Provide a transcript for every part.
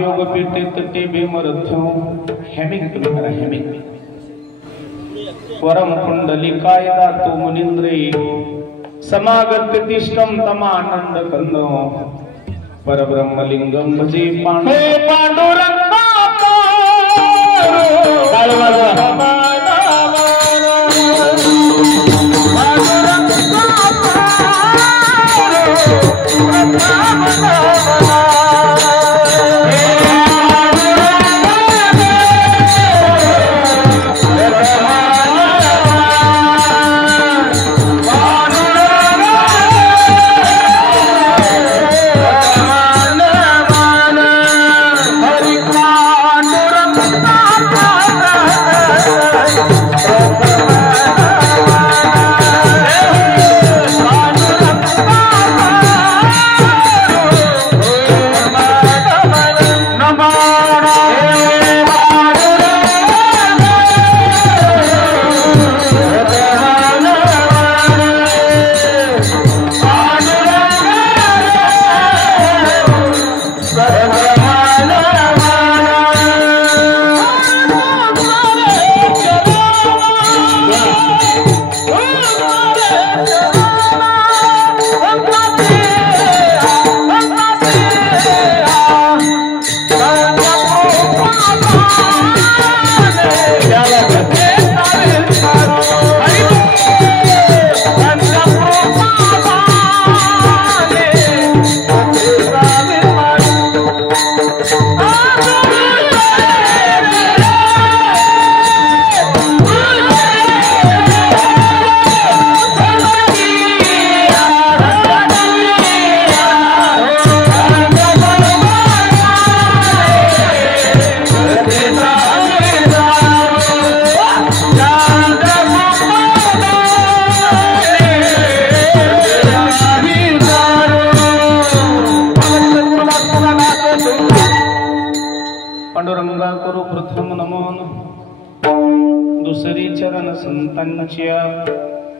महायोगपीठे तटे बेमरथ्यो हेमिंग तुम्ही करा हेमिंग वरम कुंडलिकाय दातो मुनिंद्रे समागत्य तिष्ठम तमानंद कंदो परब्रह्मलिंगम भजे पांडुरंगा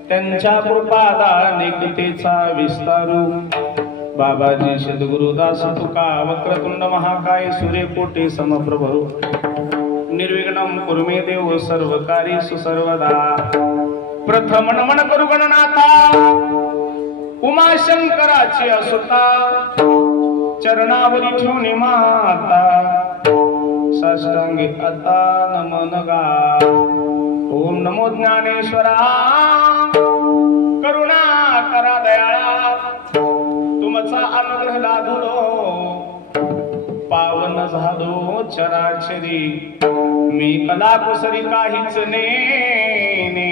त्यांच्या कृपादानेकतेचा विस्तारू बाबाजी सद्गुरुदास तुका वक्रतुंड महाकाय सूर्यकोटी समप्रभ निर्विघ्नं कुरु मे देव सर्वकार्येषु सर्वदा प्रथम नमन करू गणनाथा उमाशंकराची असुता चरणावरी ठेवणी माता साष्टांगी आता नमन गा ओम नमो ज्ञानेश्वरा करुणा करा दयाळा तुमचा अनुग्रह लाभलो पावन झालो चराचरी मी कला कुसरी काहीच नेने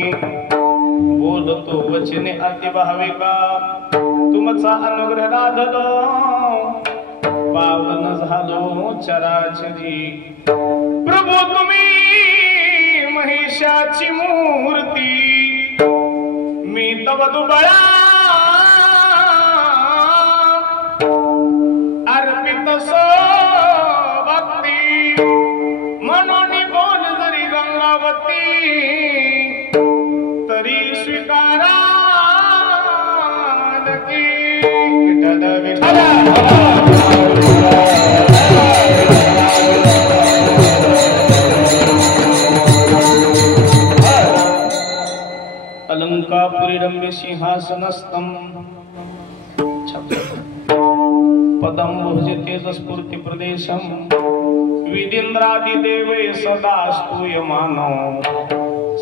बोलतो वचने अति भाविका तुमचा अनुग्रह लाभलो पावन झालो चराचरी प्रभू तुम्ही महेशाची मूर्ती मी तव दुबळा अर्पित सो भक्ती म्हणून बोल जरी गंगावती तरी स्वीकारा अलंकापुरीरम्य सिंहासनस्थं पदं भुजते स्फूर्ति प्रदेशं विदिन्द्रादिदेवे सदा स्तूयमानो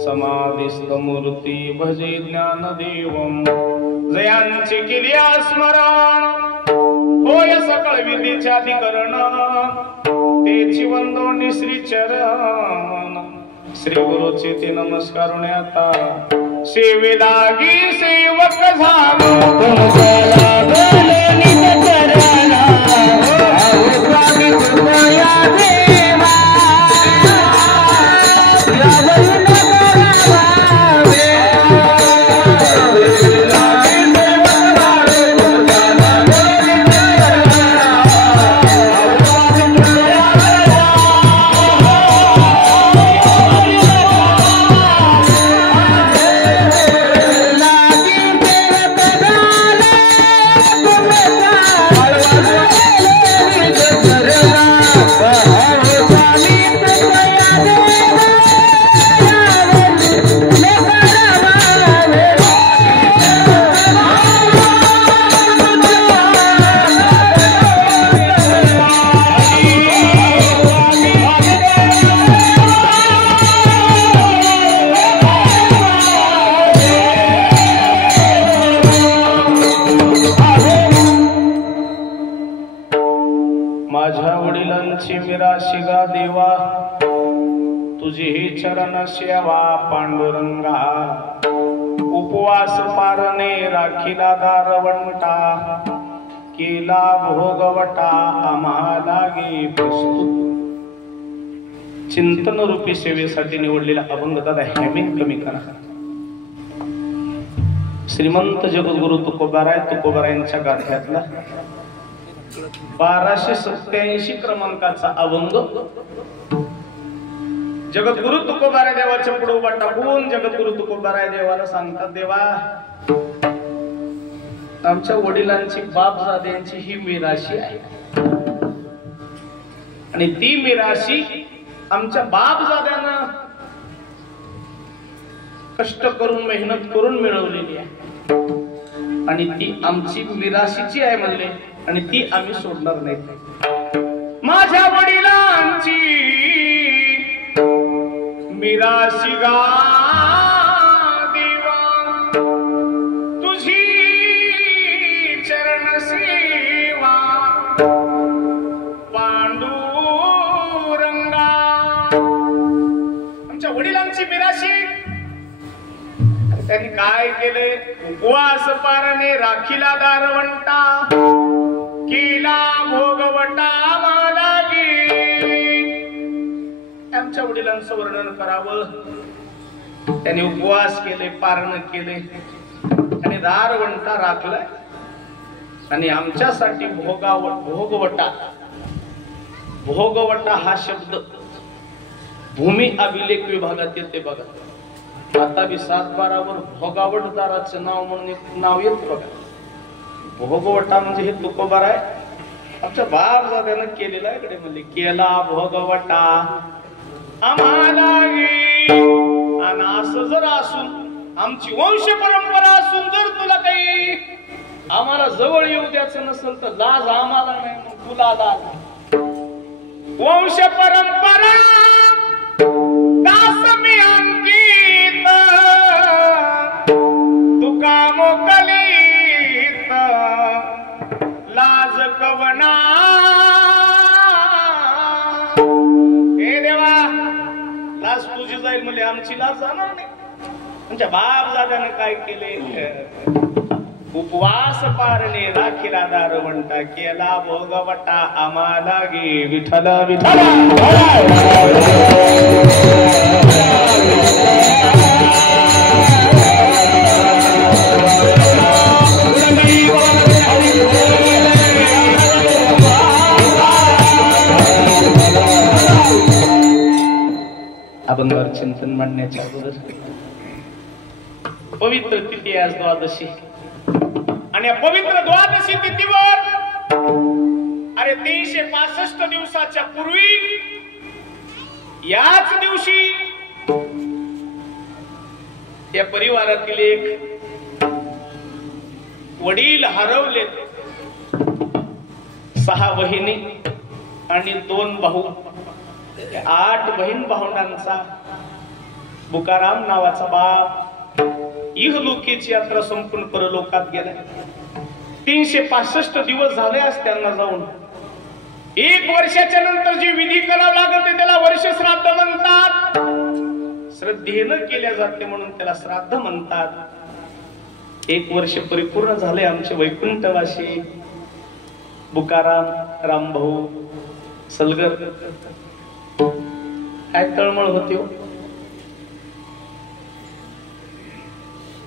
समाधिस्थमूर्ति भजे ज्ञानदेवं जयांचे केले स्मरण होय सकळ विधीचे अधिकरण तेची वंदोनी श्री चरण श्री गुरुचे ते नमस्कार आता सेवे लागी सेवक झालो तुमच्या निज चरणा स्वामी तुमया देवा मिराशिगा देवा तुझी हे चरण सेवा पांडुरंगा उपवास पारणे राखीला दारवंटा केला भोगवटा आम्हाला गे प्रस्तुत चिंतन रूपी सेवेसाठी निवडलेला अभंग दादा हॅमिंग कमी करा. श्रीमंत जगद्गुरु तुकोबारायांच्या गाथ्यातला 1287 क्रमांकाचा अभंग जगद्गुरु तुकोबाराय देवाच्या पुढे उभा टाकून जगद्गुरु तुकोबाराय देवाला सांगतात, देवा आमच्या वडिलांची बापजाद्यांची ही मिराशी आहे आणि ती मिराशी आमच्या बापजाद्यानं कष्ट करून मेहनत करून मिळवलेली आहे आणि ती आमची मिराशीची आहे म्हणले आणि ती आम्ही सोडणार नाही. माझ्या वडिलांची मिराशी गा देवा तुझी चरण सेवा पांडुरंगा. आमच्या वडिलांची मिराशी त्यांनी काय केले? उपवास पारणे राखीला दारवंटा केला भोगवटा मला गे. आमच्या वडिलांचं वर्णन करावं. त्यांनी उपवास केले, पारण केले आणि दारवंटा राखलाय आणि आमच्यासाठी भोगवटा. भोगवटा हा शब्द भूमी अभिलेख विभागात येते बघा. आता बी 7-12 भोगावटदाराचं नाव म्हणून एक नाव येत बघा. भोगवटा म्हणजे हे तुकोबाराय आमच्या बापजाद्यानं केलेला इकडे म्हणजे केला भोगवटा आम्हाला. आणि असं जर असून आमची वंश परंपरा असून जर तुला काही आम्हाला जवळ येऊ द्यायचं नसेल तर लाज आम्हाला नाही मग तुला लाज. वंश परंपरा दास मी अंकित तुका मोकलीत लाज कवना. हे देवा लाज तुझी जाईल म्हणजे आमची लाज जाणार नाही. म्हणजे बापजाद्यानं काय केले? उपवास पारणे राखीला दारवंटा केला भोगवटा आम्हाला गे. विठ्ठल विठ्ठल अभंगावर चिंतन मांडण्याच्या अगोदर पवित्र तिथी आज द्वादशी आणि या पवित्र द्वादशी तिथीवर अरे 365 दिवसाच्या पूर्वी याच दिवशी या परिवारातील एक वडील हरवले. 6 बहिणी आणि 2 भाऊ, 8 बहीण भावंडांचा बुकाराम नावाचा बाप इहलोकीची यात्रा संपूर्ण परलोकात गेला. 365 दिवस झाले आज त्यांना जाऊन. 1 वर्षाच्या नंतर जी विधी करावं लागते त्याला वर्ष श्राद्ध म्हणतात. श्रद्धेनं केल्या जाते म्हणून त्याला श्राद्ध म्हणतात. 1 वर्ष परिपूर्ण झाले आमचे वैकुंठवासी बुकाराम रामभाऊ सलगर. काय तळमळ होती हो.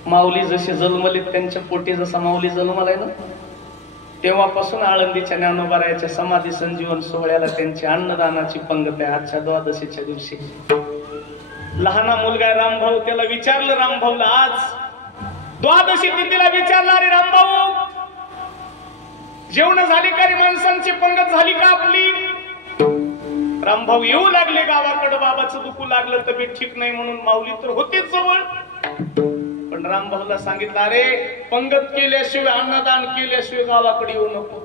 माऊली जशी जन्मली त्यांच्या पोटी जसा माऊली जन्मलाय ना तेव्हापासून आळंदीच्या ज्ञानोबारायाच्या समाधी संजीवन सोहळ्याला त्यांची अन्नदानाची पंगत आहे. आजच्या द्वादशीच्या दिवशी लहाना मुलगा रामभाऊ त्याला विचारलं, रामभाऊला आज द्वादशी तिथीला विचारलं, अरे रामभाऊ जेवण झाली का रे? माणसांची पंगत झाली का आपली? रामभाऊ येऊ लागले गावाकडे. बाबाचं दुखू लागलं तब्येत ठीक नाही म्हणून. माऊली तर होतीच जवळ पण रामभाऊला सांगितलं, अरे पंगत केल्याशिवाय अन्नदान केल्याशिवाय गावाकडे येऊ नको.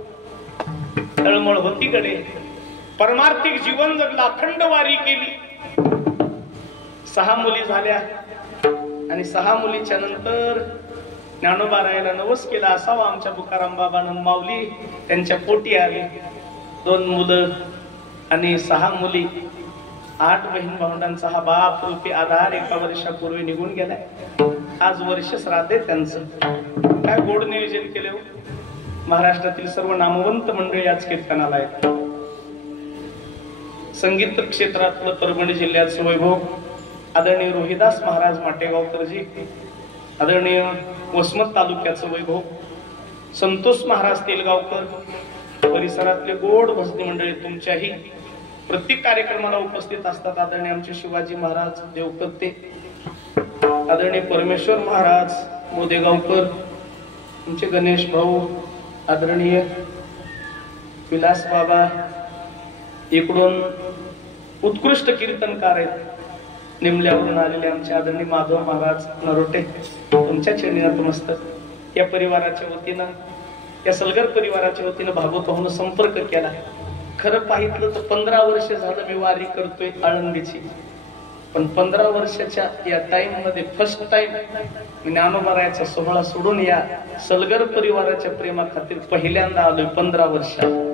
तळमळ होती कडे. परमार्थिक जीवन जगला, अखंड वारी केली. 6 मुली झाल्या आणि 6 मुलीच्या नंतर ज्ञानोबारायाला नवस केला असावा आमच्या बुकाराम बाबानं. माऊली त्यांच्या पोटी आली. 2 मुलं आणि 6 मुली, 8 बहीण भावंडांचा हा बाप रूपी आधार एका वर्षापूर्वी निघून गेलाय. आज वर्ष श्राद्ध आहे त्यांचं. काय गोड नियोजन केले हो. महाराष्ट्रातील सर्व नामवंत मंडळी आज कीर्तनाला आहेत. संगीत क्षेत्रातलं परभणी जिल्ह्याचं वैभव आदरणीय रोहिदास महाराज माटेगावकरजी, आदरणीय वसमत तालुक्याचं वैभव संतोष महाराज तेलगावकर, परिसरातले गोड भजनी मंडळी तुमच्याही प्रत्येक कार्यक्रमाला उपस्थित असतात. आदरणीय आमचे शिवाजी महाराज देवकत्ते, आदरणीय परमेश्वर महाराज मोदेगावकर, तुमचे गणेश भाऊ, आदरणीय विलास बाबा, इकडून उत्कृष्ट कीर्तनकार आहेत निमल्यावरून आलेले आमचे आदरणीय माधव महाराज नरोटे, तुमच्या चरणी नतमस्तक. या परिवाराच्या वतीनं, या सलगर परिवाराच्या वतीनं भागवत पाहून संपर्क केला. खरं पाहितलं तर 15 वर्ष झालं मी वारी करतोय आळंदीची, पण 15 वर्षाच्या या टाइम मध्ये फर्स्ट टाइम ज्ञानोबारायाचा सोहळा सोडून या सलगर परिवाराच्या प्रेमाखातीर पहिल्यांदा आलोय. 15 वर्षात.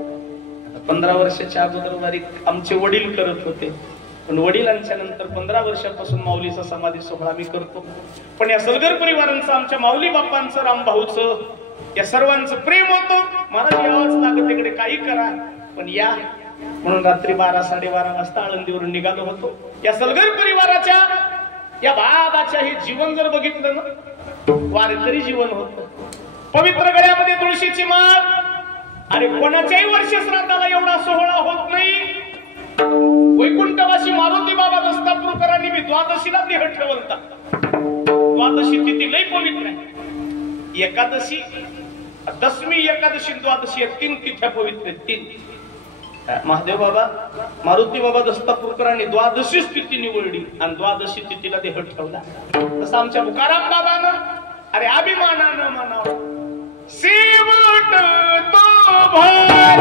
15 वर्षाच्या अगोदर वारी आमचे वडील करत होते, पण वडिलांच्या नंतर 15 वर्षापासून माऊलीचा समाधी सोहळा मी करतो. पण या सलगर परिवारांचं, आमच्या माऊली बाप्पांचं, रामभाऊचं, या सर्वांचं प्रेम होतं. मला यावंच लागत, तिकडे काही करा पण या, म्हणून रात्री 12-12:30 वाजता आळंदीवरून निघालो होतो. या सलगर परिवाराच्या, या बाबाच्या हे जीवन जर बघितलं ना, वारकरी जीवन होतं. पवित्र गळ्यामध्ये तुळशीची माळ. अरे कोणाच्याही वर्ष श्राद्धाला एवढा सोहळा होत नाही. वैकुंठवासी मारुती बाबा दस्तापूरकरांनी मी द्वादशीला देह ठेवलता. द्वादशी तिथी लई पवित्र आहे. एकादशी, दशमी, एकादशी, द्वादशी, 3 तिथ्या पवित्र आहेत. 3 महादेव बाबा, मारुती बाबा दस्तापूरकरांनी द्वादशी तिथी निवडली आणि द्वादशी तिथीला देह ठेवला. तसं आमच्या तुकाराम बाबानं, अरे अभिमानानं म्हणावं, शेवट तो भरा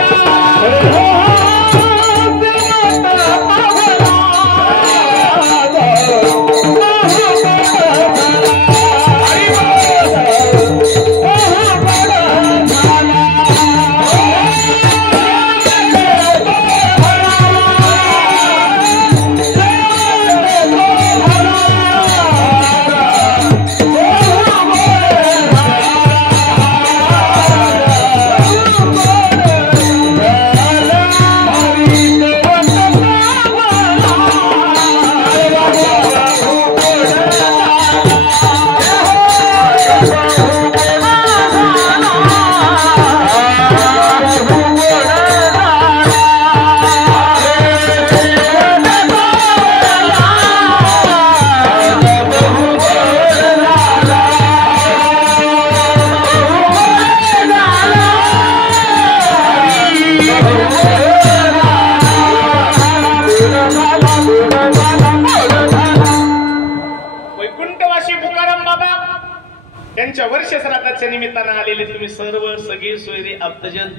निमित्तानं आलेले तुम्ही सर्व सगळे सोयरे आप्तजन,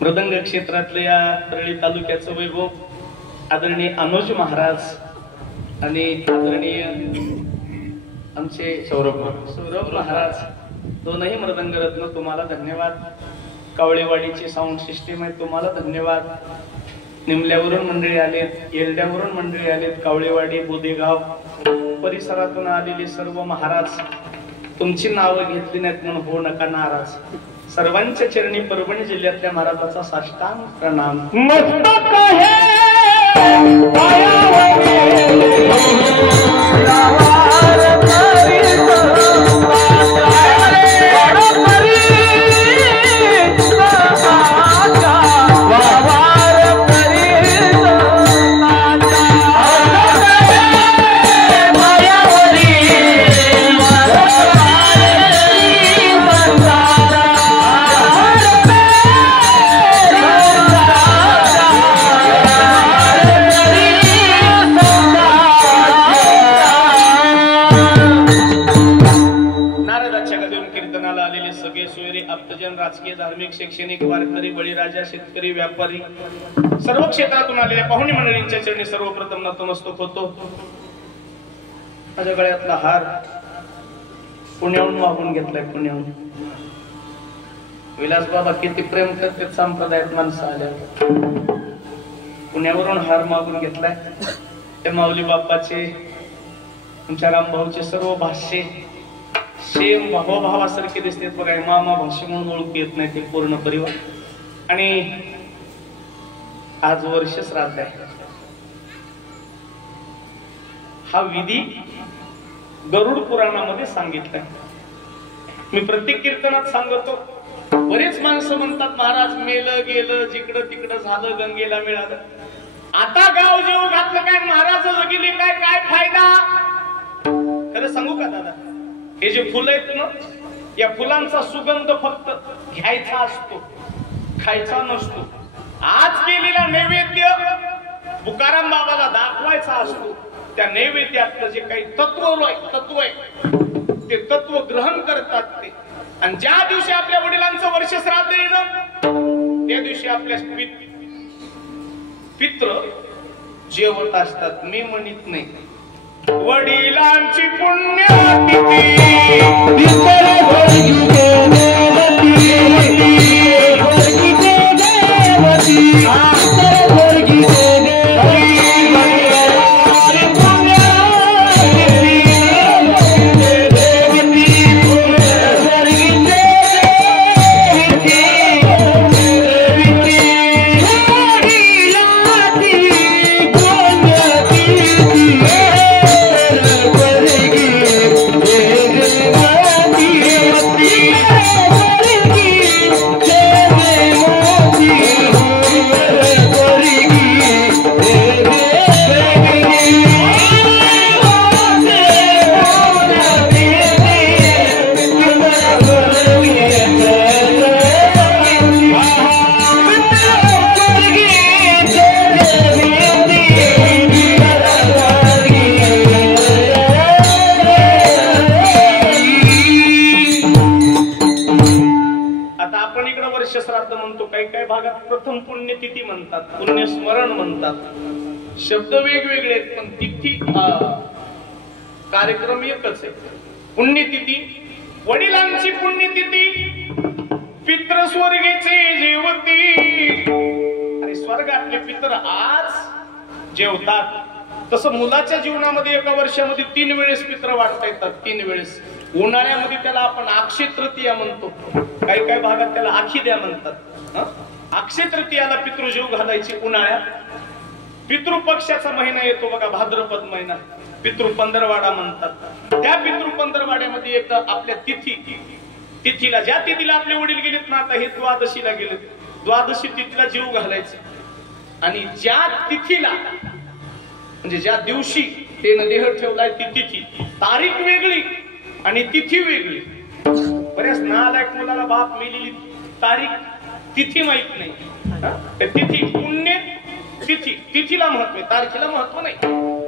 मृदंग क्षेत्रातले या परळी तालुक्याचं वैभव आदरणीय अनुज महाराज आणि आदरणीय आमचे सौरभ महाराज, दोनही मृदंग रत्न, तुम्हाला धन्यवाद. कावळेवाडीची साऊंड सिस्टीम आहे, तुम्हाला धन्यवाद. निमल्यावरून मंडळी आलेत, येरड्यावरून मंडळी आलेत, कावळेवाडी, बोदेगाव परिसरातून आलेले सर्व महाराज, तुमची नावं घेतली नाहीत म्हणून हो नका नाराज. सर्वांच्या चरणी परभणी जिल्ह्यातल्या महाराजाचा साष्टांग प्रणाम. मस्तक राजकीय, धार्मिक, शैक्षणिक, वारकरी, बळीराजा, शेतकरी, व्यापारी, सर्व क्षेत्रातून आलेल्या पाहुणे मंडळींच्या चरणी सर्वप्रथम नतमस्तक होतो. माझ्या गळ्यातला हार पुण्याहून मागून घेतलाय. पुण्याहून विलास बाबा किती प्रेम करतात संप्रदायात माणसं आल्या. पुण्यावरून हार मागून घेतलाय. ते माऊली बाप्पाचे तुमच्या रामभाऊचे सर्व भाष्ये सेम भावाभावासारखे दिसतात बघा. मामा भाष्य म्हणून ओळखू येत नाही ते पूर्ण परिवार. आणि आज वर्ष श्राद्ध आहे. हा विधी गरुड पुराणामध्ये सांगितलाय. मी प्रत्येक कीर्तनात सांगतो. बरेच माणसं म्हणतात महाराज मेलं गेलं जिकडं तिकडं झालं गंगेला मिळालं. आता गाव जेव घातलं काय महाराज गेले काय काय फायदा. खरं सांगू का दादा, हे जे फुलं आहेत ना या फुलांचा सुगंध फक्त घ्यायचा असतो, खायचा नसतो. आज केलेला नैवेद्य तुकाराम बाबाला दाखवायचा असतो. त्या नैवेद्यातलं जे काही तत्व आहे ते तत्व ग्रहण करतात ते. आणि ज्या दिवशी आपल्या वडिलांचं वर्ष श्राद्ध येणं त्या दिवशी आपल्या पित्र जेवत असतात. मी म्हणत नाही वडिलांची पुण्यतिथी पुण्यतिथी म्हणतात, पुण्यस्मरण म्हणतात. शब्द वेगवेगळे आहेत पण तिथी कार्यक्रम एकच आहे. पुण्यतिथी वडिलांची पुण्यतिथी पितृ स्वर्गीचे जेवती. आणि स्वर्गातले पितर आज जेवतात. तसं मुलाच्या जीवनामध्ये एका वर्षामध्ये 3 वेळेस पित्र वाटता येतात. 3 वेळेस. उन्हाळ्यामध्ये त्याला आपण अक्षय तृतीया म्हणतो, काही काही भागात त्याला आखीद्या म्हणतात. अक्षय तृतीयाला पितृजीव घालायची उन्हाळ्यात. पितृपक्षाचा महिना येतो बघा, भाद्रपद महिना, पितृ पंधरवाडा म्हणतात. त्या पितृ पंधरवाड्यामध्ये एकदा आपल्या तिथीला ज्या तिथीला आपले वडील गेलेत ना, आता हे द्वादशीला गेलेत, द्वादशी तिथीला जीव घालायचे. आणि ज्या तिथीला म्हणजे ज्या दिवशी त्यानं देह ठेवलाय ती तिथी, तारीख वेगळी आणि तिथी वेगळी. बऱ्याच नालायक मुलाला बाप मेलेली तारीख तिथी माहित नाही. तिथी पुण्य तिथी, तिथीला महत्व आहे, तारखेला महत्व नाही.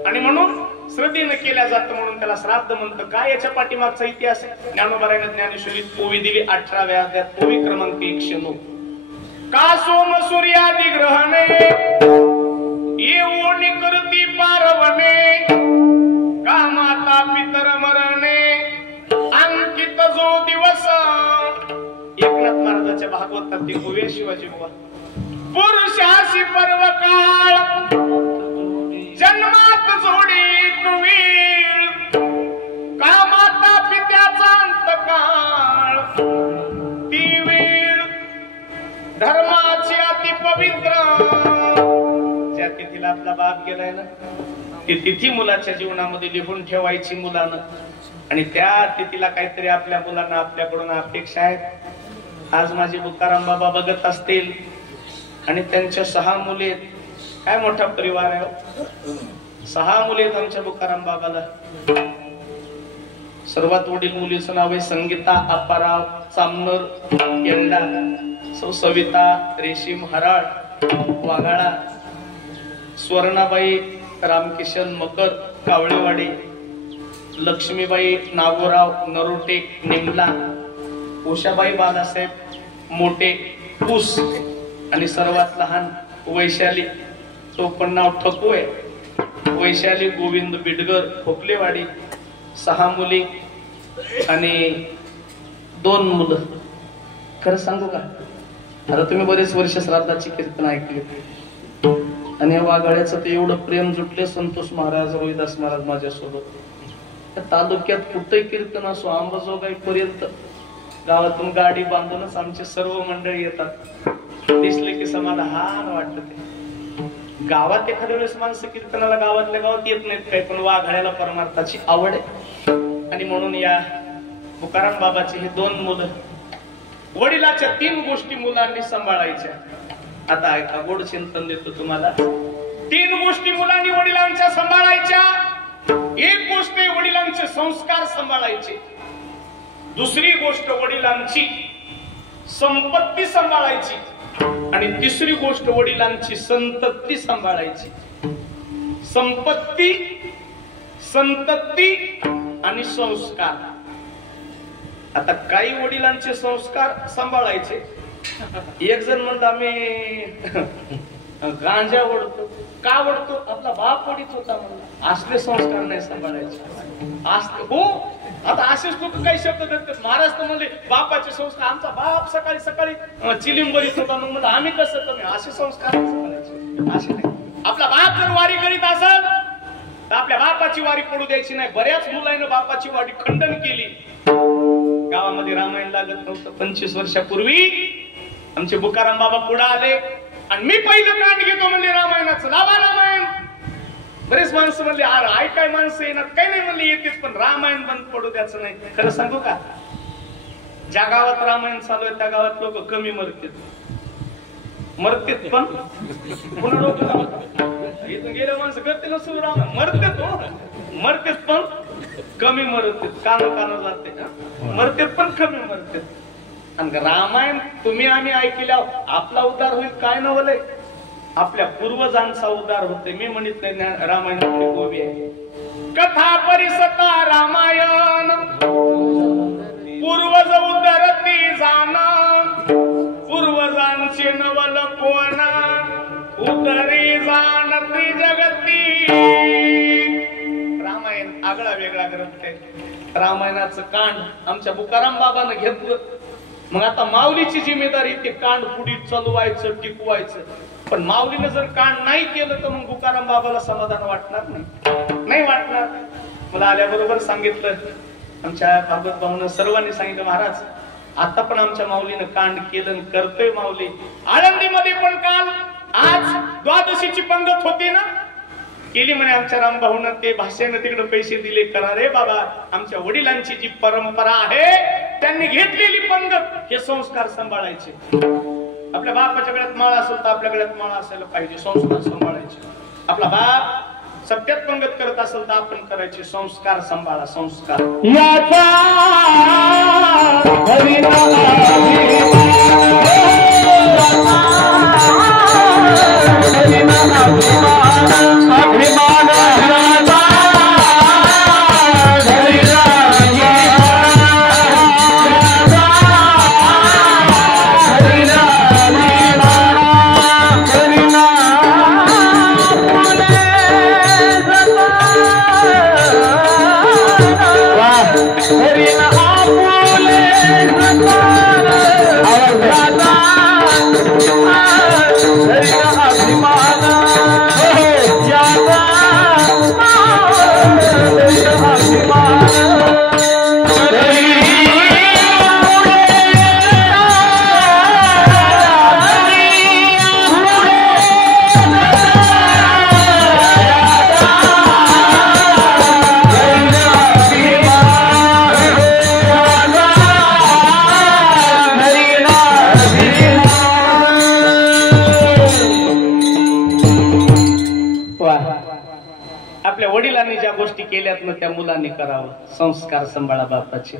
आणि म्हणून श्रद्धेनं केल्या जातं म्हणून त्याला श्राद्ध म्हणतं. काय याच्या पाठीमागचा इतिहास आहे? ज्ञानोबारायनं ज्ञानेश्वरीत ओवी दिली 18व्या अध्यायात, ओवी क्रमांक 109. का सोम सूर्यादि ग्रहणे येऊनी करती पारवणे, का माता पितर मरणे अंकित जो दिवस. एकनाथ महाराजांच्या भागवतात ते ओवी शिवाजी बाबा. पुरुषाशी पर्व काळ जन्मात जोडी तुवीळ, का माता पित्याचा अंतकाळ ती वेळ धर्माची अति पवित्र. ज्या तिथीला आपला बाप गेलाय ना ती तिथी मुलाच्या जीवनामध्ये लिहून ठेवायची मुलानं. आणि त्या तिथीला काहीतरी आपल्या मुलांना आपल्याकडून अपेक्षा आहेत. आज माझे तुकाराम बाबा बघत असतील आणि त्यांच्या 6 मुले, काय मोठा परिवार आहे. 6 मुले आहेत आमच्या तुकाराम बाबाला. सर्वात वडील मुलीचं नाव आहे संगीता अप्पाराव चामनर येंडा, सविता रेशीम हराळ वाघाळा, स्वर्णाबाई रामकिशन मकर कावळेवाडी, लक्ष्मीबाई नागोराव नरोटे निमला, उषाबाई बालासाहेब मोठे ऊस, आणि सर्वात लहान वैशाली, तो पण नाव ठकू आहे, वैशाली गोविंद बिडगर खोपलेवाडी. 6 मुली आणि 2 मुलं. खरं सांगू का, आता तुम्ही बरेच वर्ष श्राद्धाची कीर्तन ऐकली. आणि या वाघाळ्याचं ते एवढं प्रेम जुटले संतोष महाराज रोहिदास महाराज माझ्यासोबत तालुक्यात कुठे कीर्तन असो अंबाजोगाई पर्यंत गावातून गाडी बांधूनच आमचे सर्व मंडळी येतात. दिसले की समाधान वाटत. ते गावात एखाद्या वेळेस माणसं कीर्तनाला गावातल्या गावात येत नाहीत काही, पण वाघाळ्याला परमार्थाची आवड आहे. आणि म्हणून या तुकाराम बाबाची ही 2 मुलं, वडिलाच्या 3 गोष्टी मुलांनी सांभाळायच्या. आता ऐका, गोड चिंतन देतो तुम्हाला. 3 गोष्टी मुलांनी वडिलांच्या सांभाळायच्या. एक गोष्ट आहे वडिलांचे संस्कार सांभाळायचे. दुसरी गोष्ट वडिलांची संपत्ती सांभाळायची. आणि तिसरी गोष्ट वडिलांची संतती सांभाळायची. संपत्ती, संतती आणि संस्कार. आता काही वडिलांचे संस्कार सांभाळायचे. एक जण म्हणतो आम्ही गांजा ओढतो. का ओढतो? आपला बाप ओढीत होता म्हणला. असले संस्कार नाही सांभाळायचे. हो, आता असेच लोक काही शब्द देतात. महाराज तर म्हणले बापाचे संस्कार. आमचा बाप सकाळी सकाळी चिलिम बरीत होता. मग म्हणलं आम्ही कसं कमी? असे संस्कार सांभाळायचे. असे नाही. आपला बाप जर वारी करीत असेल तर आपल्या बापाची वारी पडू द्यायची नाही. बऱ्याच मुलांनी बापाची वारी खंडन केली. गावामध्ये रामायण लागत नव्हतं. 25 वर्षापूर्वी आमचे तुकाराम बाबा पुढे आले आणि मी पहिलं कांड घेतो म्हणले रामायणाचं. लावा रामायण. बरेच माणसं म्हणले काय माणसं येणार? काही नाही म्हणले येतेच, पण रामायण बंद पडू द्यायचं नाही. खरं सांगू का, ज्या गावात रामायण चालू आहे त्या गावात लोक कमी मरतेत पण इथून गेल्या माणसं करते ना सुरू रामायण. मरतेत पण कमी मरतेत. कान जाते. मरतेत पण कमी मरतेत. आणि रामायण तुम्ही आम्ही ऐकल्या आपला उद्धार होईल काय नवलय? आपल्या पूर्वजांचा उद्धार होते. मी म्हणत नाही रामायण गोबी आहे. कथा परिसता रामायण पूर्वज उद्धरती जाना. पूर्वजांचे नवल कोण उतरी जाणती जगती. रामायण आगळा वेगळा ग्रंथ आहे. रामायणाचं कांड आमच्या तुकाराम बाबांना घेतलं. मग आता माऊलीची जिम्मेदारी ते कांड पुढे चालवायचं, टिकवायचं. पण माऊलीने जर कांड नाही केलं तर मग तुकाराम बाबाला समाधान वाटणार नाही वाटणार. मला आल्याबरोबर सांगितलं आमच्या भागवत भाऊनं, सर्वांनी सांगितलं महाराज आता पण आमच्या माऊलीनं कांड केलं, करतोय माऊली. आळंदीमध्ये पण काल आज द्वादशीची पंगत होती ना, केली म्हणे आमच्या रामभाऊनं. ते भाषेनं तिकडे पैसे दिले. करा रे बाबा, आमच्या वडिलांची जी परंपरा आहे त्यांनी घेतलेली पंगत, हे संस्कार सांभाळायचे. आपल्या बापाच्या गळ्यात माळ असेल तर आपल्या गळ्यात माळ असायला पाहिजे. संस्कार सांभाळायचे. आपला बाप सत्यात पंगत करत असेल तर आपण करायचे. संस्कार सांभाळा. संस्कार त्या मुलांनी करावं. संस्कार सांभाळा बापाचे.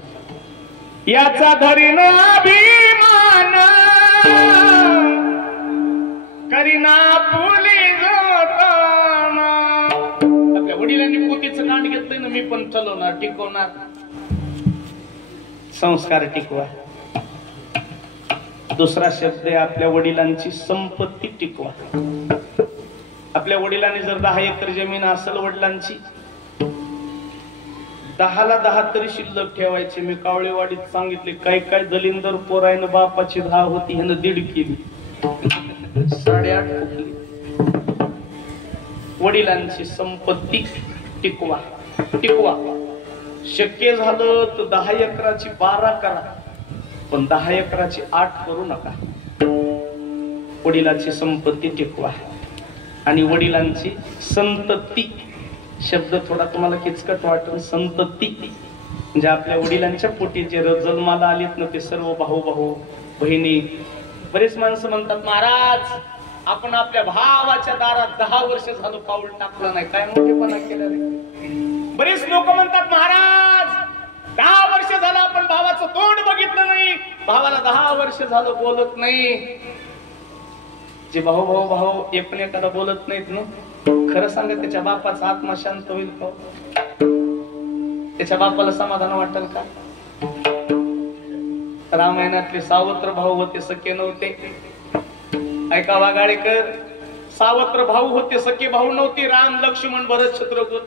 याचा धरीन अभिमान करीना पुली जोताना. आपल्या वडिलांनी पोतीचं कांड घेतलंय ना, मी पण चालवणार, टिकवणार. संस्कार टिकवा. दुसरा शब्द आहे आपल्या वडिलांची संपत्ती टिकवा. आपल्या वडिलांनी जर 10 एकर जमीन असेल वडिलांची, 10ला 10 तरी शिल्लक ठेवायचे. मी कावळेवाडीत सांगितले, काय दलिंदर पोरायनं बापाची 10 होती, ह्यानं 1.5 केली. 8.5 फुकली. वडिलांची संपत्ती टिकवा. शक्य झालं तर 10 एकराची 12 करा, पण 10 एकराची 8 करू नका. वडिलांची संपत्ती टिकवा. आणि वडिलांची संतती, शब्द थोडा तुम्हाला किचकट वाटेल. संतती म्हणजे आपल्या वडिलांच्या पोटी जे जन्माला आलेत ना ते सर्व भाऊ बहिणी. बरेच माणसं म्हणतात, महाराज आपण आपल्या भावाच्या दारात 10 वर्ष झालं पाऊल टाकलं नाही, काय मोठेपणा केलं रे. बरेच लोक म्हणतात, महाराज 10 वर्ष झालं आपण भावाचं तोंड बघितलं नाही, भावाला 10 वर्ष झालं बोलत नाही. जे भाऊ एकमेकाला बोलत नाहीत ना, खरं सांगा त्याच्या बापाचा आत्मा शांत होईल का? त्याच्या बापाला समाधान वाटेल का? रामायणातले सावत्र भाऊ होते, सखे नव्हते. ऐका वागाळेकर, सावत्र भाऊ होते, सखे भाऊ नव्हते. राम, लक्ष्मण, भरत, शत्रुघ्न.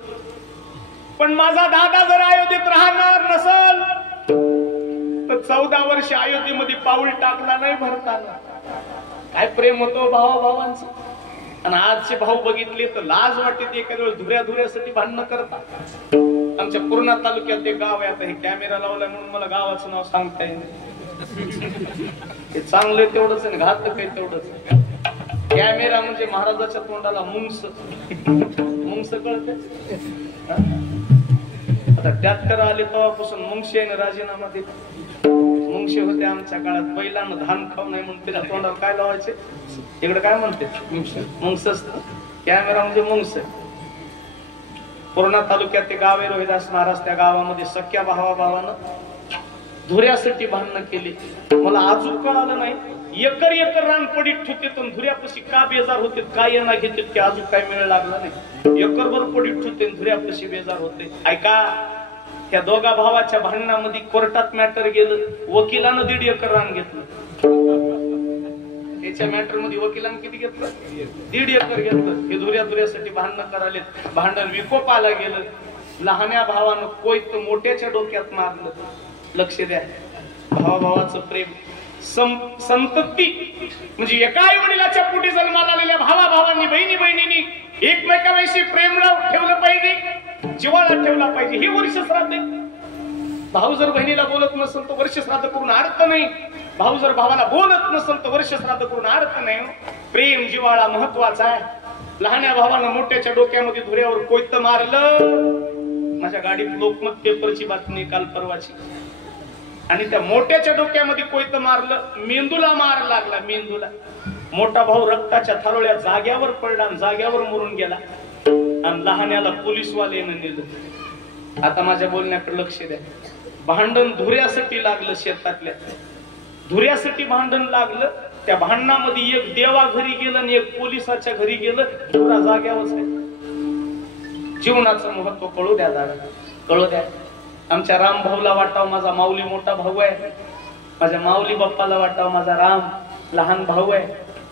पण माझा दादा जर अयोध्येत राहणार नसल तर 14 वर्ष अयोध्येमध्ये पाऊल टाकला नाही भरताना. काय प्रेम होतो भावांचं. आणि आजचे भाऊ बघितले तर लाज वाटते. एखाद्या वेळेस धुऱ्यासाठी भांडणं करतात. आमच्या पूर्णा तालुक्यात एक गाव आहे, आता हे कॅमेरा लावलाय म्हणून मला गावाचं नाव सांगता येईल. हे चांगलं तेवढंच आहे, घातक आहे तेवढंच. कॅमेरा म्हणजे महाराजाच्या तोंडाला मुंगस कळते. आता 73 आले तेव्हापासून मुंगशी आहे, राजीनामा दिला. मुंगशे होते आमच्या काळात. बैलांना धान खाऊ नाही म्हणून त्याच्या तोंडाला काय लावायचे, इकडे काय म्हणते, मुंगस असतं. कॅमेरा म्हणजे मुंगस. पूर्णा तालुक्यात ते गाव आहे, रोहिदास महाराज. त्या गावामध्ये सख्या भावानं धुऱ्यासाठी भांडणं केली. मला अजून कळालं नाही. एकर रान पडीत ठेवते पण धुऱ्यापाशी का बेजार होते, काय येणार घेते की अजून काय मिळ लागला नाही. एकरभर पडीत ठेवते धुऱ्यापाशी बेजार होते. ऐका, त्या दोघा भावाच्या भांडणामध्ये कोर्टात मॅटर गेलं. वकिलानं 1.5 एकर रान घेतलं. त्याच्या मॅटर मध्ये वकिलांनी किती घेतलं? 1.5 एकर घेतलं. हे धुऱ्यासाठी भांडणं करायले. भांडण विकोपाला गेलं. लहान्या भावानं कोयत मोठ्याच्या डोक्यात मारलं. लक्ष द्या, भावाचं प्रेम. संतती म्हणजे एका आई वडिलाच्या पोटी जन्माला आलेल्या भावांनी बहिणींनी एकमेकांविषयी प्रेम ठेवलं पाहिजे, जिव्हाळा ठेवला पाहिजे. हे वर्ष श्राद्ध. भाऊ जर बहिणीला बोलत नसेल तर वर्ष श्राद्ध करून अर्थ नाही. भाऊ जर भावाला बोलत नसेल तर वर्ष श्राद्ध करून अर्थ नाही. प्रेम जिव्हाळा महत्वाचा आहे. लहान्या भावानं मोठ्याच्या डोक्यामध्ये धुऱ्यावर कोयत मारलं. माझ्या गाडीत लोकमत पेपरची बातमी काल परवाची. आणि त्या मोठ्याच्या डोक्यामध्ये कोयत मारलं, मेंदूला मार लागला. मेंदूला मोठा भाऊ रक्ताच्या थारोळ्या जाग्यावर पडला आणि जाग्यावर मरून गेला. आणि लहान्याला पोलीसवाल्यानं नेलं. आता माझ्या बोलण्याकडे लक्ष द्या. भांडण धुऱ्यासाठी लागलं. शेतातल्या धुऱ्यासाठी भांडण लागलं. त्या भांडणामध्ये एक देवा घरी गेलं आणि एक पोलिसाच्या घरी गेलं. धुरा जाग्यावरच आहे. जीवनाचं महत्व कळू द्या दादा, कळू द्या. आमच्या राम भाऊला वाटाव माझा माऊली मोठा भाऊ आहे. माझ्या माऊली बाप्पाला वाटाव माझा राम लहान भाऊ आहे.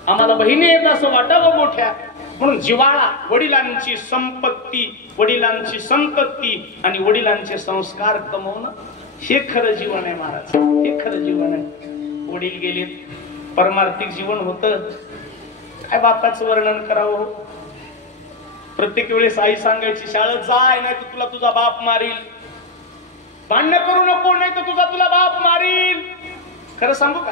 आम्हाला बहिणी येत असं वाटावं मोठ्या. म्हणून जिव्हाळा, वडिलांची संपत्ती, वडिलांची संतती आणि वडिलांचे संस्कार कमवणं हे खरं जीवन आहे महाराज. हे खरं जीवन आहे. वडील गेलेत, परमार्थिक जीवन होतं. काय बापाचं वर्णन करावं. प्रत्येक वेळेस आई सांगायची शाळेत जाय नाही तर तुला तुझा बाप मारील. भांडण करू नको नाही तर तुला बाप मारील. खरं सांगू का,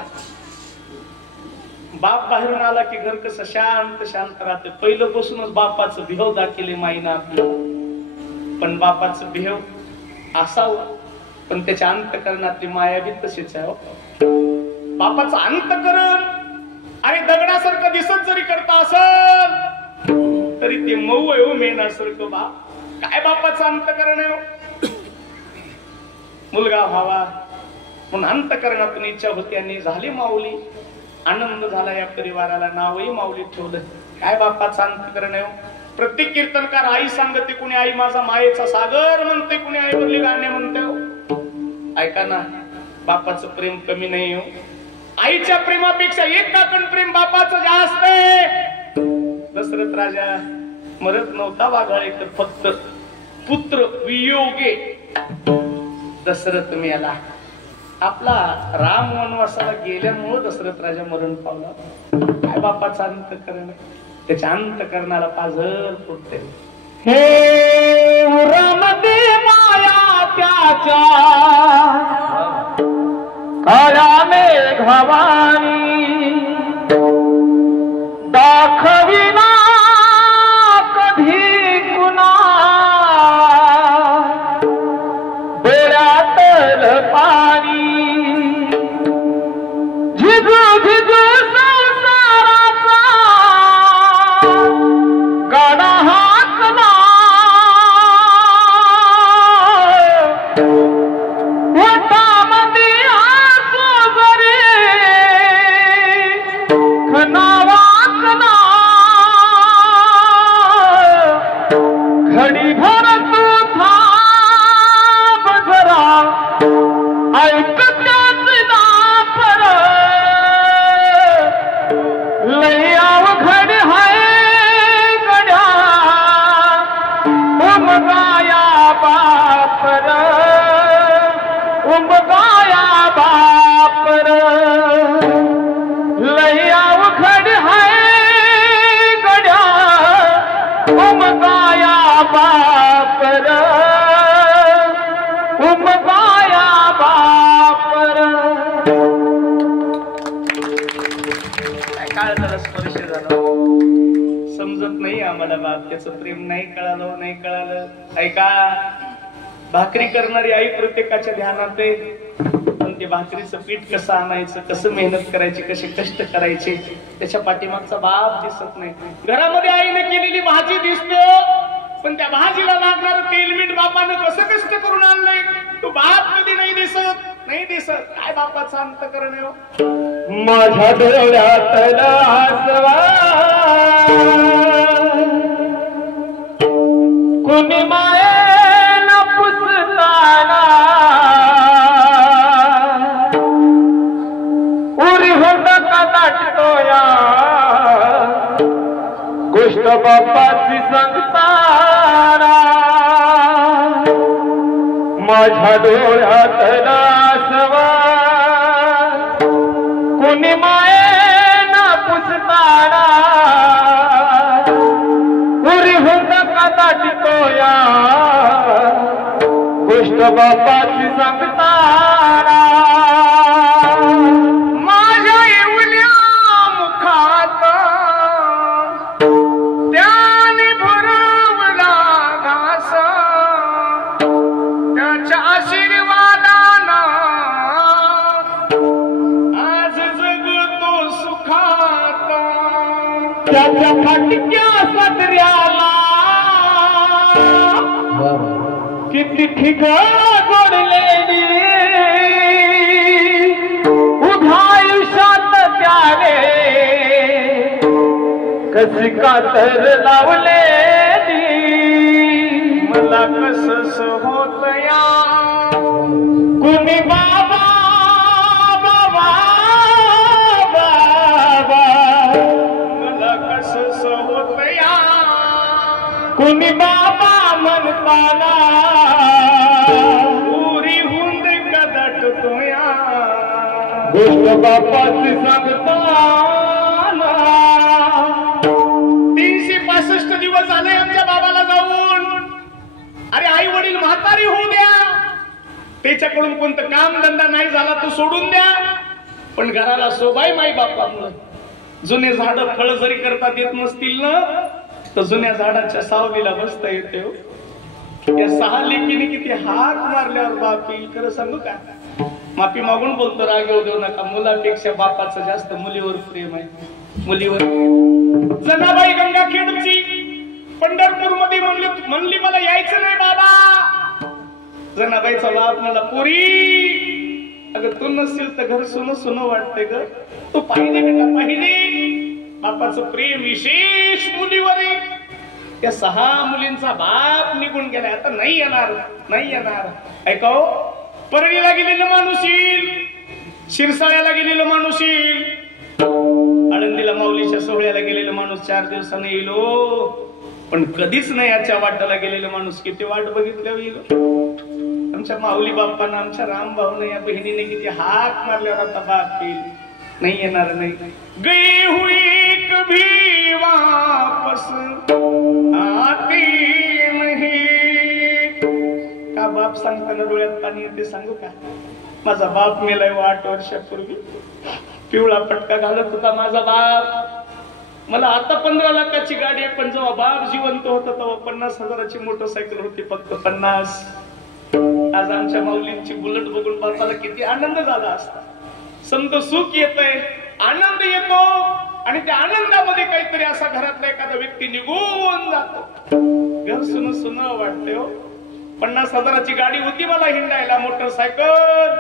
बाप बाहेरून आला की घर कसं शांत राहते. पहिलं पासूनच बापाचं भिव दाखिले माईना आपल्याला. पण बापाचं भिव असावं पण त्याच्या अंतकरणातली माया बी तशीच आहे. बापाचं अंतकरण आणि दगडासारखं दिसत जरी करता असल तरी ते मऊ आहे. मेनासारखं बाप. काय बापाचं अंतकरण आहे. मुलगा व्हावा म्हणून अंतकरणातून इच्छा होती आणि झाली माऊली. आनंद झाला या परिवाराला. नावही माऊली ठेवलं. काय बापाचं अंतकरण आहे. प्रत्येक कीर्तनकार आई सांगते, कुणी आई माझा मायेचा सागर म्हणते, कुणी आई वरली गाणे म्हणते. ऐका ना, बापाचं प्रेम कमी नाही हो. आईच्या प्रेमापेक्षा 1 काकण प्रेम बापाचं जास्त आहे. दशरथ राजा मरत नव्हता वाघाळेकर, फक्त पुत्र वियोगे दशरथ मेला. आपला राम वनवासाला गेल्यामुळे दशरथ राजा मरण पावला. काय बापाचा अंतकरण. त्याच्या अंतकरणाला पाझर फुटते. हे उरामध्ये माया त्याच्या काळ्या मेघवाणी दाखविना कधी कुणा डोळ्यातल पाणी झिजू झिजू संसाराचा गाडा हाकला वटामध्ये आसू जरी खना वाकला घडी भर तू थांब जरा ऐक त्याच दापर लई अवघड हाय गड्या उमगाया बापर उमगाया बापर लई अवघड हाय गड्या उमगाया बापर उमगाया बापर. काय काळ त्याला स्पर्श झाला समजत नाही आम्हाला बाप. त्याचं प्रेम नाही कळालं नाही कळालं. ऐका भाकरी करणारी आई प्रत्येकाच्या ध्यानात आहे, पण ते भाकरीचं पीठ कसं आणायचं, कसं मेहनत करायची, कसे कष्ट करायचे त्याच्या पाठीमागचा बाप दिसत नाही. घरामध्ये आईने केलेली भाजी दिसते, पण त्या भाजीला लागणार तेल मीठ बापानं कसं कष्ट करून आणलंय तो बाप कधी नाही दिसत. नाही दिसत. काय बापाचं अंतकरण आहे. माझ्या डोळ्यातला आसवा कुणी मायेला पुसताना उरी होत कदाटतोया गोष्ट बापाची सांगताना. माझ्या डोळ्यातला आसवा कुणी मायेला पुसताना उरी होत कदाटतोया गोष्ट बापाची सांगताना. माझ्या येवल्या मुखात त्याने भरवला घास, त्याच्या आशीर्वादानं आज जगतो सुखात. त्याच्या फाटक्या सदऱ्याला किती ठिकाण जोडलेली उभ्या आयुष्यात त्याने कशी कातर लावलेली. मला कसं होत या कुणी बाबा बाबा बाबा मला कसं होत या कुणी बाबा म्हणताना पुरी हुंद कदटतो या गोष्ट बापाची सांगताना. 365 दिवस झाले आमच्या बाबाला जाऊन. अरे आई वडील म्हातारी होऊ द्या, त्याच्याकडून कोणतं काम धंदा नाही झाला तो सोडून द्या, पण घराला शोभाय माई बापामुळे. जुने झाड फळ जरी करतात येत नसतील ना तर जुन्या झाडाच्या सावलीला बसता येते. या 6 लेकीने किती हाक मारल्यावर बाप येईल. खरं सांगू का, माफी मागून बोलतो, राग येऊ देऊ नका. मुलापेक्षा बापाचं जास्त मुलीवर प्रेम आहे. मुलीवर जनाबाई गंगाखेडची पंढरपूर मध्ये म्हणली मला यायचं नाही बाबा. जनाबाईचा बाप मला पुरी अगं तू नसेल तर घर सुन सुन वाटते ग, तू पाहिजे बेटा पाहिजे. बापाचं प्रेम विशेष मुलीवर आहे. त्या 6 मुलींचा बाप निघून गेलाय, आता नाही येणार नाही येणार. ऐकाव, परळीला गेलेलं माणूस येईल, शिरसाळ्याला गेलेलं माणूस येईल, आळंदीला माऊलीच्या सोहळ्याला गेलेलं माणूस 4 दिवसाने येईल. पण कधीच नाही याच्या वाटाला गेलेलं माणूस किती वाट बघितल्यावर येईल. आमच्या माऊली बाप्पानं, आमच्या राम भाऊनं, या बहिणीने किती हाक मारल्यावर आता बाप येईल. नहीं येणार नाही. गई हुई कभी वहां पास आती नहीं. का बाप सांगताना डोळ्यात पाणी येते सांगू का? माझा बाप मेलाय 8 वर्षापूर्वी. पिवळा पटका घालत होता माझा बाप. मला आता 15 लाखाची गाडी आहे, पण जेव्हा बाप जिवंत होता तेव्हा 50,000ची मोटरसायकल होती, फक्त 50. आज आमच्या माऊलींची बुलेट बघून बापाला किती आनंद झाला असता. समज सुख येतंय, आनंद येतो, आणि त्या आनंदामध्ये काहीतरी असा घरातला एखादा व्यक्ती निघून जातो. घर सुन सुन वाटते हो. 50,000ची गाडी होती मला हिंडायला, मोटरसायकल,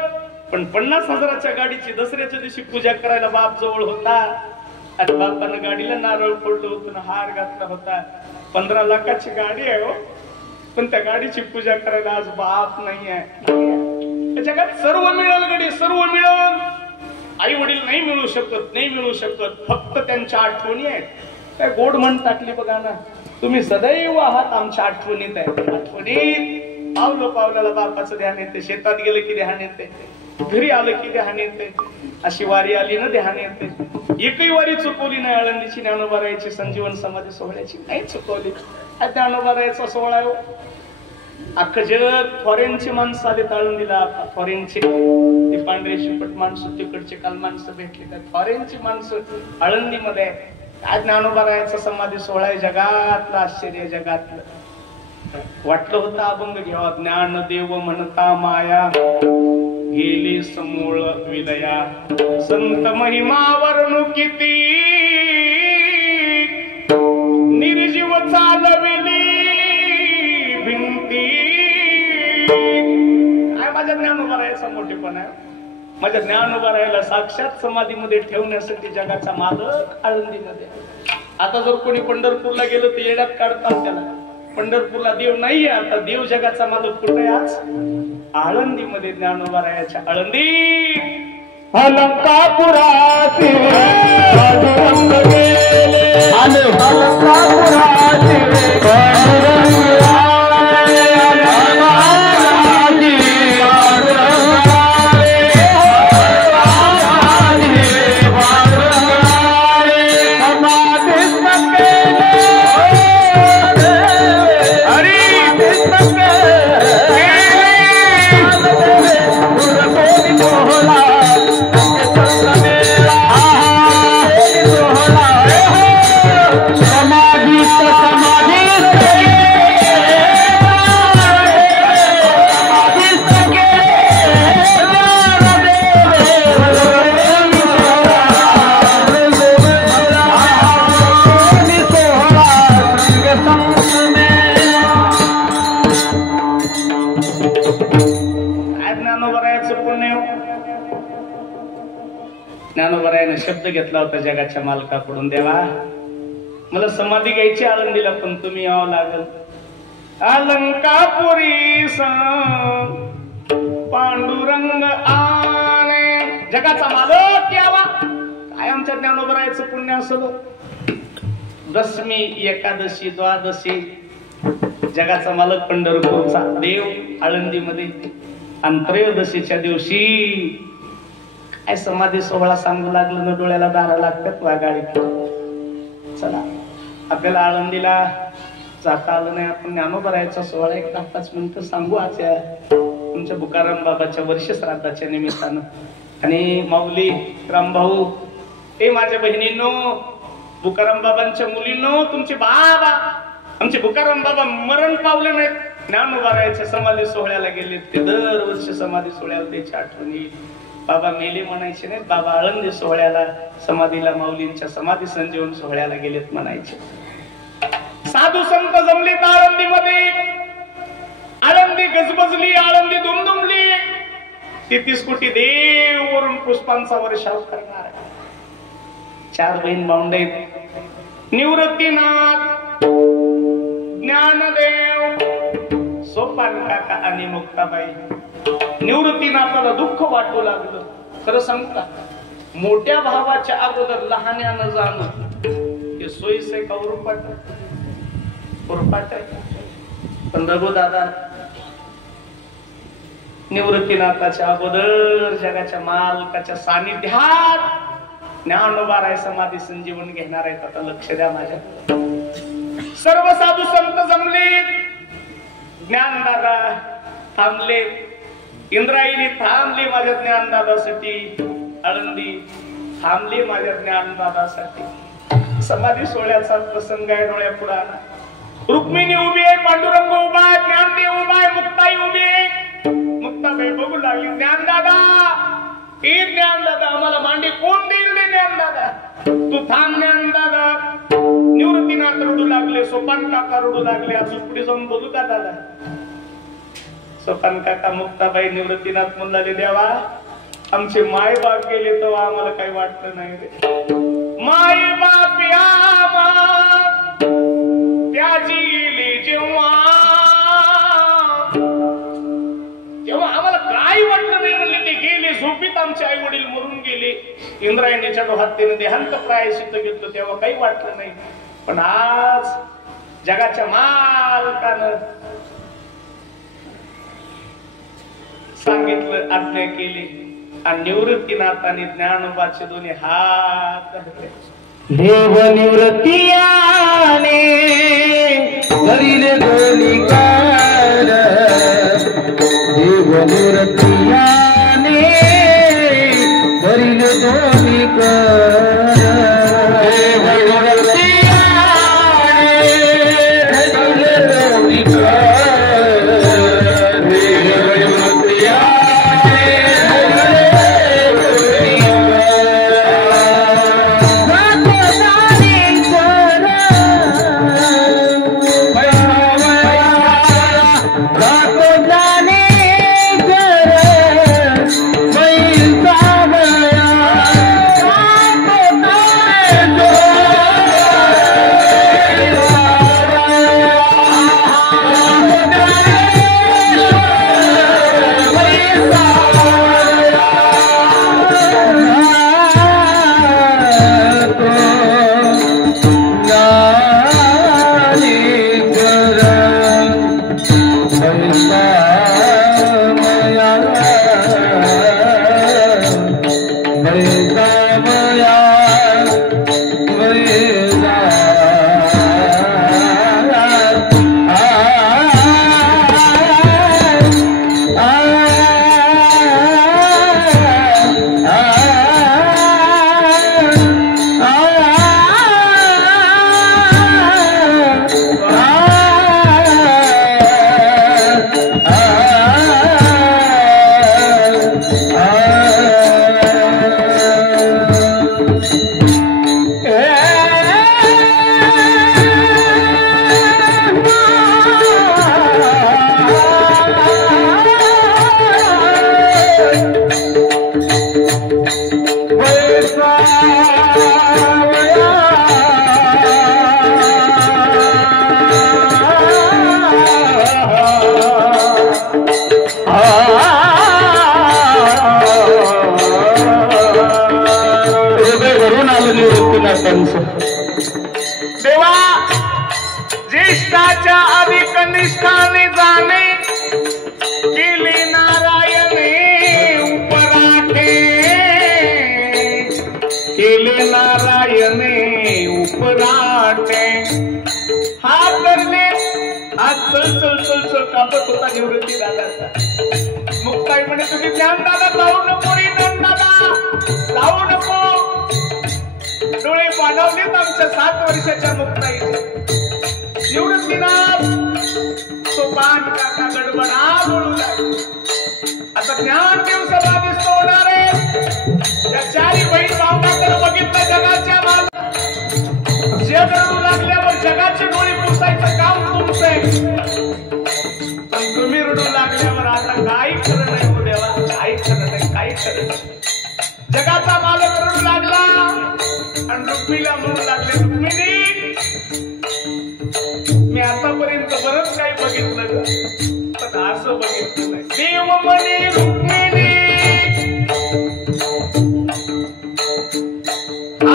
पण 50,000च्या गाडीची दसऱ्याच्या दिवशी पूजा करायला बाप जवळ होता. आणि बापानं गाडीला नारळ फोडलं होतं, हार घातला होता. 15 लाखाची गाडी आहे हो, पण त्या गाडीची पूजा करायला आज बाप नाही आहे. जगात सर्व मिळेल गडी, सर्व मिळेल. आई वडील नाही मिळू शकत, फक्त त्यांच्या आठवणी आहेत. काय गोड म्हण टाकली बघा ना, तुम्ही सदैव आहात आमच्या आठवणीत आहे. आठवणीत पावलं पावलाला बापाचं ध्यान येते. शेतात गेलं की ध्यान येते, घरी आलं की ध्यान येते. अशी वारी आली ना ध्यान येते. एकही वारी चुकवली नाही. आळंदीची ज्ञानोबारायाची संजीवन समाधी सोहळ्याची नाही चुकवली. ज्ञानोबारायाचा सोहळा आहे. अख्खं जग फॉरेनची माणसं आली आळंदीला. फॉरेनचे ते पांढरे शिपट माणसं, तिकडचे काल माणसं भेटली. त्या फॉरेनची माणसं आळंदीमध्ये. काय ज्ञानोबारायाचा समाधी सोहळा आहे. जगातलं आश्चर्य, जगातलं. वाटलं होतं अभंग घ्यावा. ज्ञानदेव म्हणता माया गेली समूळ विदया, संत महिमा वर्णू किती, निर्जीव चालविली भिंती. काय माझ्या ज्ञानोबारायाचा मोठेपण आहे. माझ्या ज्ञानोबारायाला साक्षात समाधीमध्ये ठेवण्यासाठी जगाचा मालक आळंदीमध्ये. आता जर कोणी पंढरपूरला गेलं तर येड्यात काढतात त्याला. पंढरपूरला देव नाहीये. आता देव जगाचा मालक कुठे आज? आळंदीमध्ये. ज्ञानोबारायाच्या आळंदी अलंकापुराची पांडुरंग गेले, अलंकापुराची पांडुरंग आले, अलंकापुराची पांडुरंग आले, पांडुरंग आले. समाधीस्थ केले हरी, समाधीस्थ ज्ञानोबारायाने शब्द घेतला होता जगाच्या मालकाकडून, देवा मला समाधी घ्यायची आळंदीला, पण तुम्ही यावं लागल. अलंकापुरी पांडुरंग आले, जगाचा मालक यावा. काय आमच्या ज्ञानोबारायाचं पुण्य असलो. दशमी, एकादशी, द्वादशी, जगाचा मालक पंढरपूरचा देव आळंदीमध्ये. आणि त्रयोदशीच्या दिवशी काय समाधी सोहळा सांगू लागलं ना, डोळ्याला दारा लागतात वागाडीत. चला आपल्याला आळंदीला जाता आलं नाही. आपण ज्ञानोबारायाचा सोहळा 1-5 मिनिटं सांगू आज तुमच्या बुकाराम बाबाच्या वर्ष श्राद्धाच्या निमित्तानं. आणि माऊली रामभाऊ, हे माझ्या बहिणींनो, बुकाराम बाबांच्या मुलींनो, तुमचे बाबा आमचे बुकाराम बाबा मरण पावले नाहीत. ज्ञानोबारायाच्या समाधी सोहळ्याला गेले. ते दरवर्षी समाधी सोहळ्याला त्याची आठवणी. बाबा मेले म्हणायचे नाहीत. बाबा आळंदी सोहळ्याला, समाधीला, माऊलींच्या समाधी संजीवन सोहळ्याला गेलेत म्हणायचे. साधू संत जमलेत आळंदीमध्ये. आळंदी गजबजली, आळंदी दुमदुमली. 33 कोटी देव वरून पुष्पांचा वर्षाव करणार. 4 बहीण भावंड आहेत. निवृत्तीनाथ, ज्ञानदेव, सोपान काका आणि मुक्ताबाई. निवृत्तीनाथाला दुःख वाटू लागलं. खरं सांगता, मोठ्या भावाच्या अगोदर लहान्यानं जाणं हे सोयीस आहे का उरपाट आहे. पण रघु दादा निवृत्तीनाथाच्या अगोदर जगाच्या मालकाच्या सानिध्यात ज्ञानोबाराय समाधी संजीवन घेणार आहेत. आता लक्ष द्या माझ्या. सर्व साधू संत जमले, ज्ञानदादा थांबले, इंद्रायणी थांबली माझ्या ज्ञानदादासाठी, आळंदी थांबली माझ्या ज्ञानदादासाठी. समाधी सोहळ्याचा प्रसंग आहे डोळ्या पुढे. रुक्मिणी उभी आहे, पांडुरंग उभा आहे, ज्ञानदेव उभा आहे, मुक्ताई उभी आहे. मुक्ताबाई बघू लागली, ज्ञानदादा हे ज्ञानदादा आम्हाला मांडी कोण देईल रे ज्ञानदादा, तू थांब ज्ञानदादा. निवृत्तीनाथ रडू लागले, सोपान काका रडू लागले. अजून पुढे जाऊन बोलू का दादा? सोपान काका मुक्ताबाई निवृत्तीनाथ म्हणले, देवा आमचे माय बाप गेले तेव्हा आम्हाला काही वाटलं नाही रे. माय बाप त्याची गेली जेव्हा तेव्हा आम्हाला काय वाटलं नाही म्हणले. ते गेले झोपीत, आमचे आई वडील मरून गेले. इंद्रायणीच्या डोहात त्याने देहांत प्रायश्चित्त घेतलं तेव्हा काही वाटलं नाही. पण आज जगाच्या मालकानं सांगितलं, आज्ञा केली आणि निवृत्तीनाथाने ज्ञानोबाचे दोन्ही हात धरले. देव निवृत्तीयाने करीले दोन्ही कार, देव निवृत्तीयाने करीले दोन्ही कार, देव निवृत्तीयाने करीले दोन्ही कार, देव निवृत्तीयाने देवा ज्येष्ठाच्या आधी कनिष्ठाने जाणे, केले नारायणे उपराठे, केले नारायणे उपराठे. हा करणे आज चल चल चल चल कापत होता निवृत्ती दादाचा. मुक्ताई म्हणे तुम्ही ज्ञानदादा जाऊ नको रे, ज्ञानदादा जाऊ नको. डोळे पाणवलेत आमच्या 7 वर्षाच्या मुक्ताईचे. निवृत्तीनाथ सोपान काका गडबडा बोलू लागले. आता ज्ञानदेव समाधीस्थ होणार आहे. या 4 बहीण भावनाकडे बघितलं जगाच्या माल. जग रडू लागल्यावर जगाचे डोळे पुसायचं काम तुमचं आहे. पण तुम्ही रडू लागल्यावर आता काही खरं नाही हो देवा, काही खरं नाही, काही खरं नाही. जगाचा मालक रडू लागला आणि रुक्मिणीला म्हणू लागले, रुक्मिणी मी आतापर्यंत बरंच काही बघितलं पण असं बघितलं नाही. देव म्हणे रुक्मिणी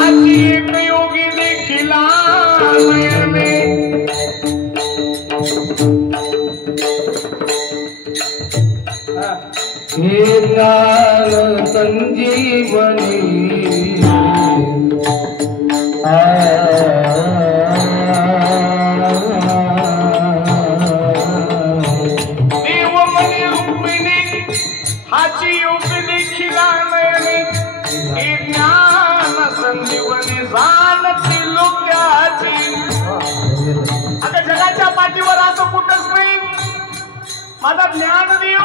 आजी एक योगी देखील नयने. हे ज्ञान संजीवनी माझा ज्ञानदेव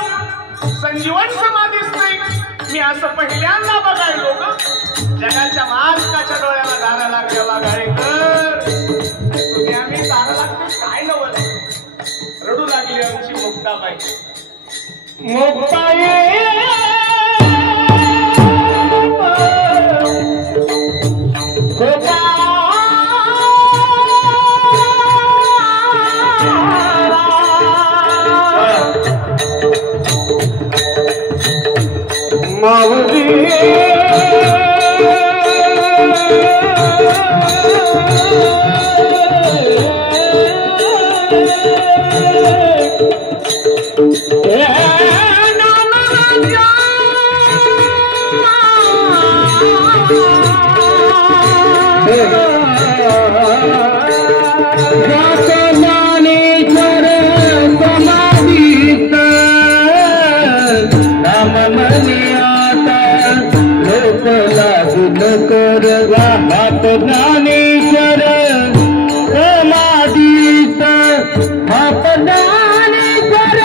संजीवन समाधीच नाही. मी असं पहिल्यांदा बघायलो ग. जगाच्या मालकाच्या डोळ्याला धारा लागलेला गाळेकर. तुम्ही आम्ही धारा लागतो काय नवल. रडू लागली आमची मुक्ताबाई. मुक्ताई माऊली ज्ञानेश्वर समाधीत बाप ज्ञानेश्वर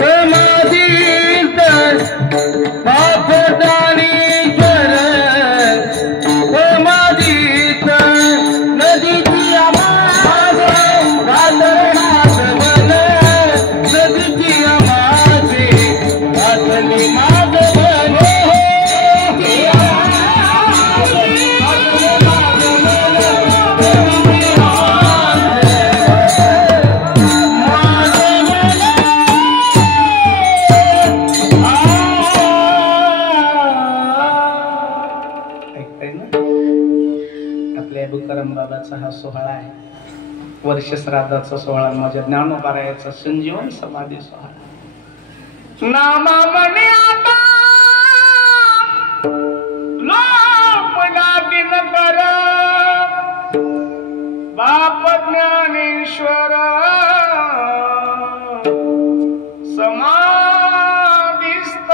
समाधीत बाप ज्ञानेश्वर समाधीत नदीची आवाज रातनाथ मन नदीची आवाज रातनी माधव बाबाचा हा सोहळा आहे. वर्ष श्राद्धाचा सोहळा. माझ्या ज्ञानोबारायाचा संजीवन समाधी सोहळा. नामा म्हणे आता लोपला दिन कर बाप ज्ञानेश्वर समाधीस्थ.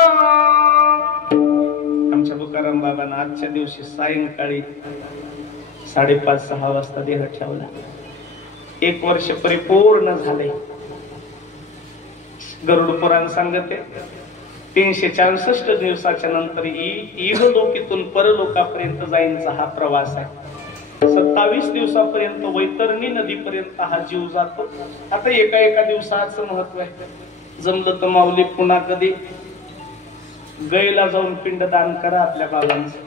आमच्या तुकाराम बाबांना आजच्या दिवशी सायंकाळी 5:30-6 वाजता देह ठेवला. 1 वर्ष परिपूर्ण झाले. गरुड पुराण सांगते 364 दिवसाच्या नंतर इहलोकीतून परलोकापर्यंत जाईंचा हा प्रवास आहे. 27 दिवसापर्यंत वैतरणी नदीपर्यंत हा जीव जातो. आता एका दिवसाचं महत्व आहे. जमलं तर माऊली पुन्हा कधी गयला जाऊन पिंडदान करा आपल्या बाबांचं.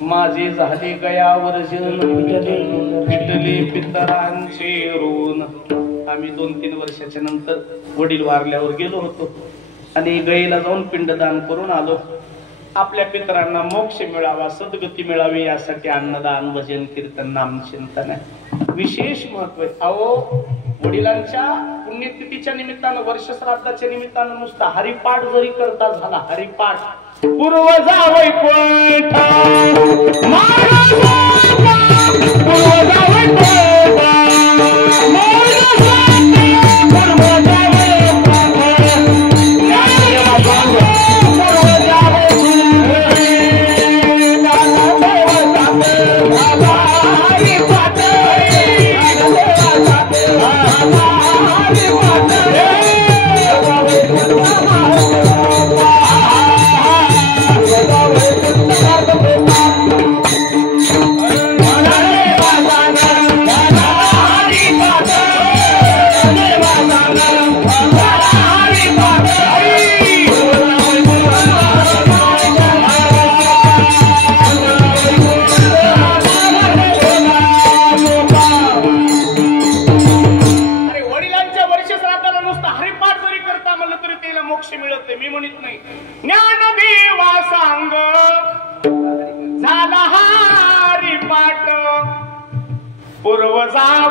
माझे झाले गयावर जन विटले पितरांचे ऋण. आम्ही 2-3 वर्षाच्या नंतर वडील वारल्यावर गेलो होतो आणि गयेला जाऊन पिंडदान करून आलो. आपल्या पितरांना मोक्ष मिळावा, सद्गती मिळावी यासाठी अन्नदान, भजन, कीर्तन, नामचिंतन आहे. विशेष महत्व आहे. अहो वडिलांच्या पुण्यतिथीच्या निमित्तानं, वर्ष श्राद्धाच्या निमित्तानं नुसता हरिपाठ जरी करता झाला, हरिपाठ पूर्व जावई कोठा पूर्व जावई कोठा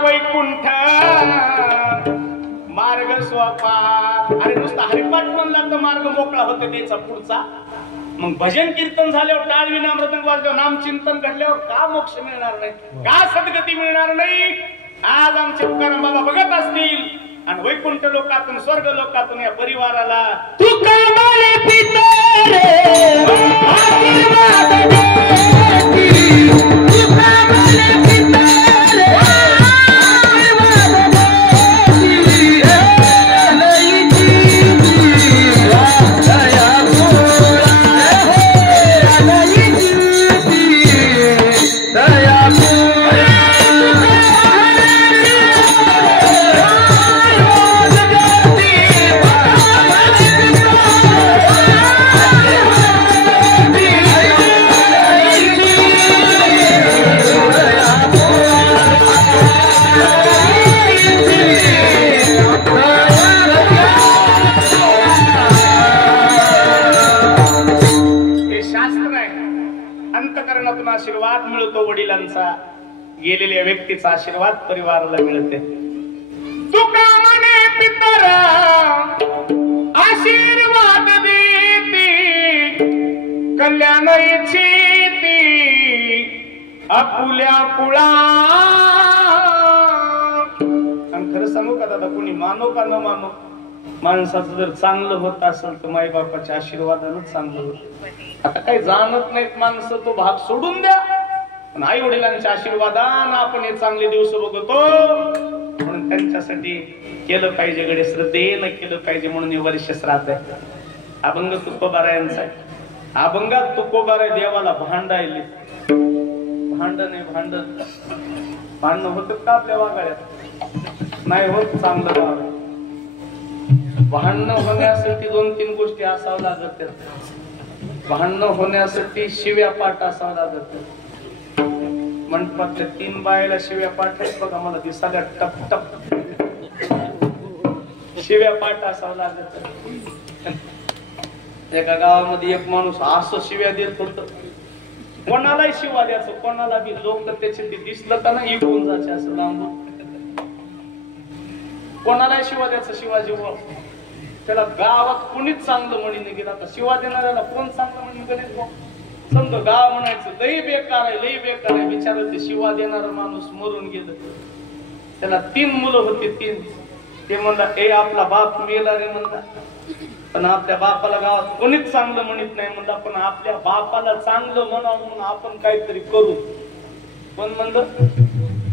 वैकुंठ मार्ग सोपा. अरे नुसता हरिपाठ म्हणला तर मार्ग मोकळा होते त्याचा पुढचा. मग भजन कीर्तन झाल्यावर टाळ विना मृदंग वाजल्यावर नामचिंतन घडल्यावर का मोक्ष मिळणार नाही, का सद्गती मिळणार नाही. आज आमचे तुकाराम बाबा बघत असतील आणि वैकुंठ लोकातून, स्वर्ग लोकातून या परिवाराला वडिलांचा गेलेल्या व्यक्तीचा आशीर्वाद परिवाराला मिळते. तुका म्हणे पितर आशीर्वाद देती कल्याण इच्छिती आपुल्या कुळा. आणि खरं सांगू का दादा, कोणी मानो का न मानो, माणसाचं जर चांगलं होत असेल तर माई बापाच्या आशीर्वादानच चांगलं होत. आता काही जाणत नाहीत माणसं, तो भाग सोडून द्या. पण आई वडिलांच्या आशीर्वादानं आपण हे चांगले दिवस बघतो, म्हणून त्यांच्यासाठी केलं पाहिजे, गडे श्रद्धेनं केलं पाहिजे. म्हणून हे वर्ष श्राद्ध आहे. अभंग तुकोबारायांचा आहे. अभंगात तुकोबारा देवाला भांडायले. भांडण आहे भांडण. भांडणं होत का आपल्या वागाड्यात? नाही होत. चांगलं वाग. भांडणं होण्यासाठी 2-3 गोष्टी असावं लागत. भांडणं होण्यासाठी शिव्या पाठ असावं लागत. मंडपातल्या 3 बायला शिव्या पाठ आहेत बघा, मला दिसायला टप टप शिव्या पाठ असावं लागत. एका गावामध्ये एक माणूस असं शिव्या देत होत, कोणालाही शिवा द्यायचं, कोणाला बी. लोक त्याचे ते दिसलं का ना इकडून जायचे असं लांबून. कोणालाही शिवा द्यायचं. शिवाजी त्याला गावात कोणीच चांगलं म्हणीने गेला. आता शिवा देणाऱ्याला कोण चांगलं म्हणून गेले? समजा गाव म्हणायचं लई बेकार आहे, लई बेकार आहे. बिचारा ते शिवा देणारा माणूस मरून गेलं. त्याला 3 मुलं होते. 3. ते म्हणला ए आपला बाप मेला रे म्हणला, पण आपल्या बापाला गावात कोणीच चांगलं म्हणत नाही म्हणला, पण आपल्या बापाला चांगलं म्हणावं म्हणून आपण काहीतरी करू. पण म्हणलं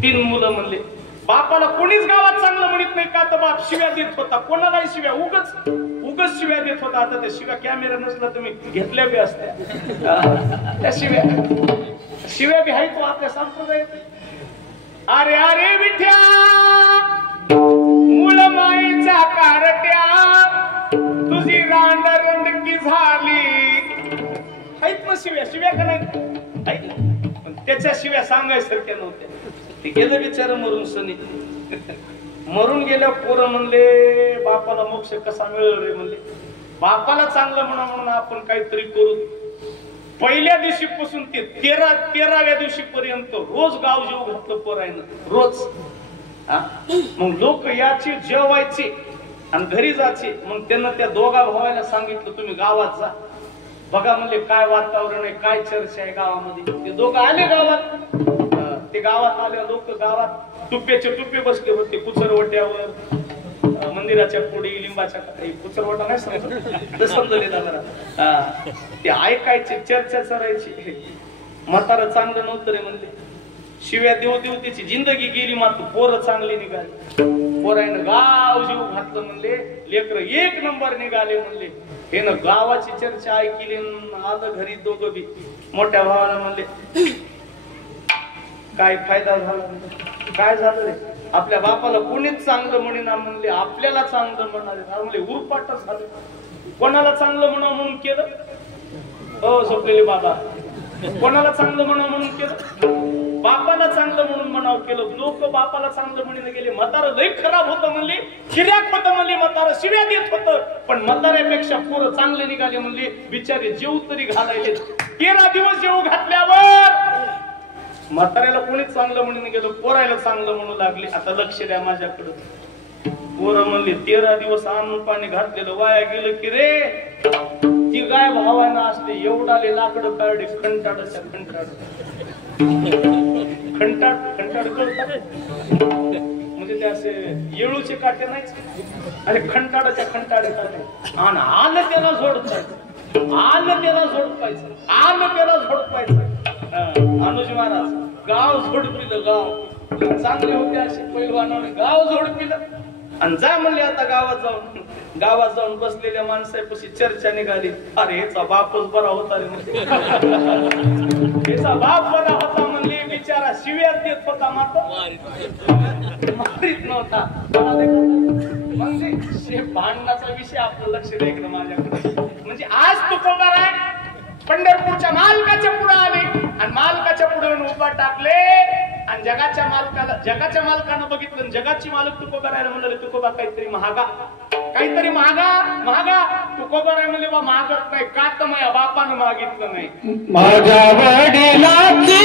3 मुलं म्हणले बापाला कोणीच गावात चांगलं म्हणत नाही का, तर बाप शिव्या देत होता. कोणालाही शिव्या, उगच शिव्या देत होता. आता त्या शिव्या कॅमेरा नसला तुम्ही घेतल्या बी असत्या. त्या शिव्या बी आहेत तो आपल्या संप्रदायात. अरे अरे विठ्या मूळ माईच्या कारट्या तुझी रांडरंडकी झाली. आहेत मग शिव्या का नाही? पण त्याच्या शिव्या सांगायसारख्या नव्हत्या. ते गेलं बिचार मरून सनी. मरून गेल्या पोरं म्हणले बापाला मोक्ष कसा मिळेल रे म्हणले. बापाला चांगलं म्हणून आपण काहीतरी करू. पहिल्या दिवशीपासून ते 13व्या दिवशीपर्यंत रोज गाव जेव घातलं पोरायनं, रोज. मग लोक याचे जेवायचे आणि घरी जायचे. मग त्यांना त्या दोघा भावाला सांगितलं तुम्ही गावात जा, बघा म्हणले काय वातावरण आहे, काय चर्चा आहे गावामध्ये. ते दोघं आले गावात. ते गावात आले लोक. गावात टुप्प्याचे टुप्पे बसले होते कुचरवट्यावर, मंदिराच्या पुढे लिंबाच्या कुचरवटा नाही समजले जरा. ते ऐकायचे, चर्चा करायची. म्हातारा चांगलं नव्हतं रे म्हणले. शिव्या देऊ देऊ त्याची जिंदगी गेली, मात्र पोरं चांगली निघाली. पोरायनं गाव जीव घातलं म्हणले. लेकर 1 नंबर निघाले म्हणले. हे ना गावाची चर्चा ऐकली. आलं घरी दोघं बी. मोठ्या भावाला म्हणले काय फायदा झाला? काय झालं रे? आपल्या बापाला कोणीच चांगलं म्हणेना म्हणले, आपल्याला चांगलं म्हणाले म्हणले. उरपाटच झालं. कोणाला चांगलं म्हणावं म्हणून केलं? हो झोपलेले बाबा. कोणाला चांगलं म्हणावं म्हणून केलं? बापाला चांगलं म्हणून म्हणावं केलं. लोक बापाला चांगलं म्हणून गेले. म्हातारं लई खराब होतं म्हणले, खिर्याक होतं म्हणले, म्हातारं शिव्या देत होतं. पण म्हाताऱ्यापेक्षा पोरं चांगले निघाले म्हणले. बिचारे जेव तरी घालायले. 13 दिवस जेव घातल्यावर म्हाताऱ्याला कोणीच चांगलं म्हणून गेलं, पोरायला चांगलं म्हणू लागले. आता लक्ष द्या माझ्याकडं. पोरं म्हणले 13 दिवस आणून पाणी घातलेलं वाया गेलं की रे. ती गाय भावानं असते एवढाले लाकडं काढले. खंटाडाच्या खंटाड करतात म्हणजे ते असे येळूचे काटे नाही, अरे खंटाडाच्या खंटाडे काटे. आणि आलं त्याला झोडपायचं, आलं त्याला झोडपायचं, आलं त्याला झोडपायचं. अनुज महाराज गाव झोडपिलं. गाव चांगले होते असे पैलवानाने गाव झोडपिलं. आणि जा म्हणले आता गावात जाऊन बसलेल्या माणसापाशी चर्चा निघाली. अरे ह्याचा बापच बरा होता रे म्हणले. ह्याचा बाप बरा होता म्हणले. बिचारा शिव्यात देत होता मारीत नव्हता. म्हणजे भांडणाचा विषय आपलं लक्ष द्यायचं माझ्याकडे. म्हणजे आज तू कोणार आहे पंढरपूरच्या मालकाच्या पुढे आले आणि मालकाच्या पुढे उभा टाकले. आणि जगाच्या मालकानं बघितलं. जगाची मालक तुकोबा राहायला म्हणले तुकोबा काहीतरी महागा तुकोबा राय म्हणले बा मागत नाही का, तर माझ्या बापानं मागितलं नाही. माझ्या वडिलांची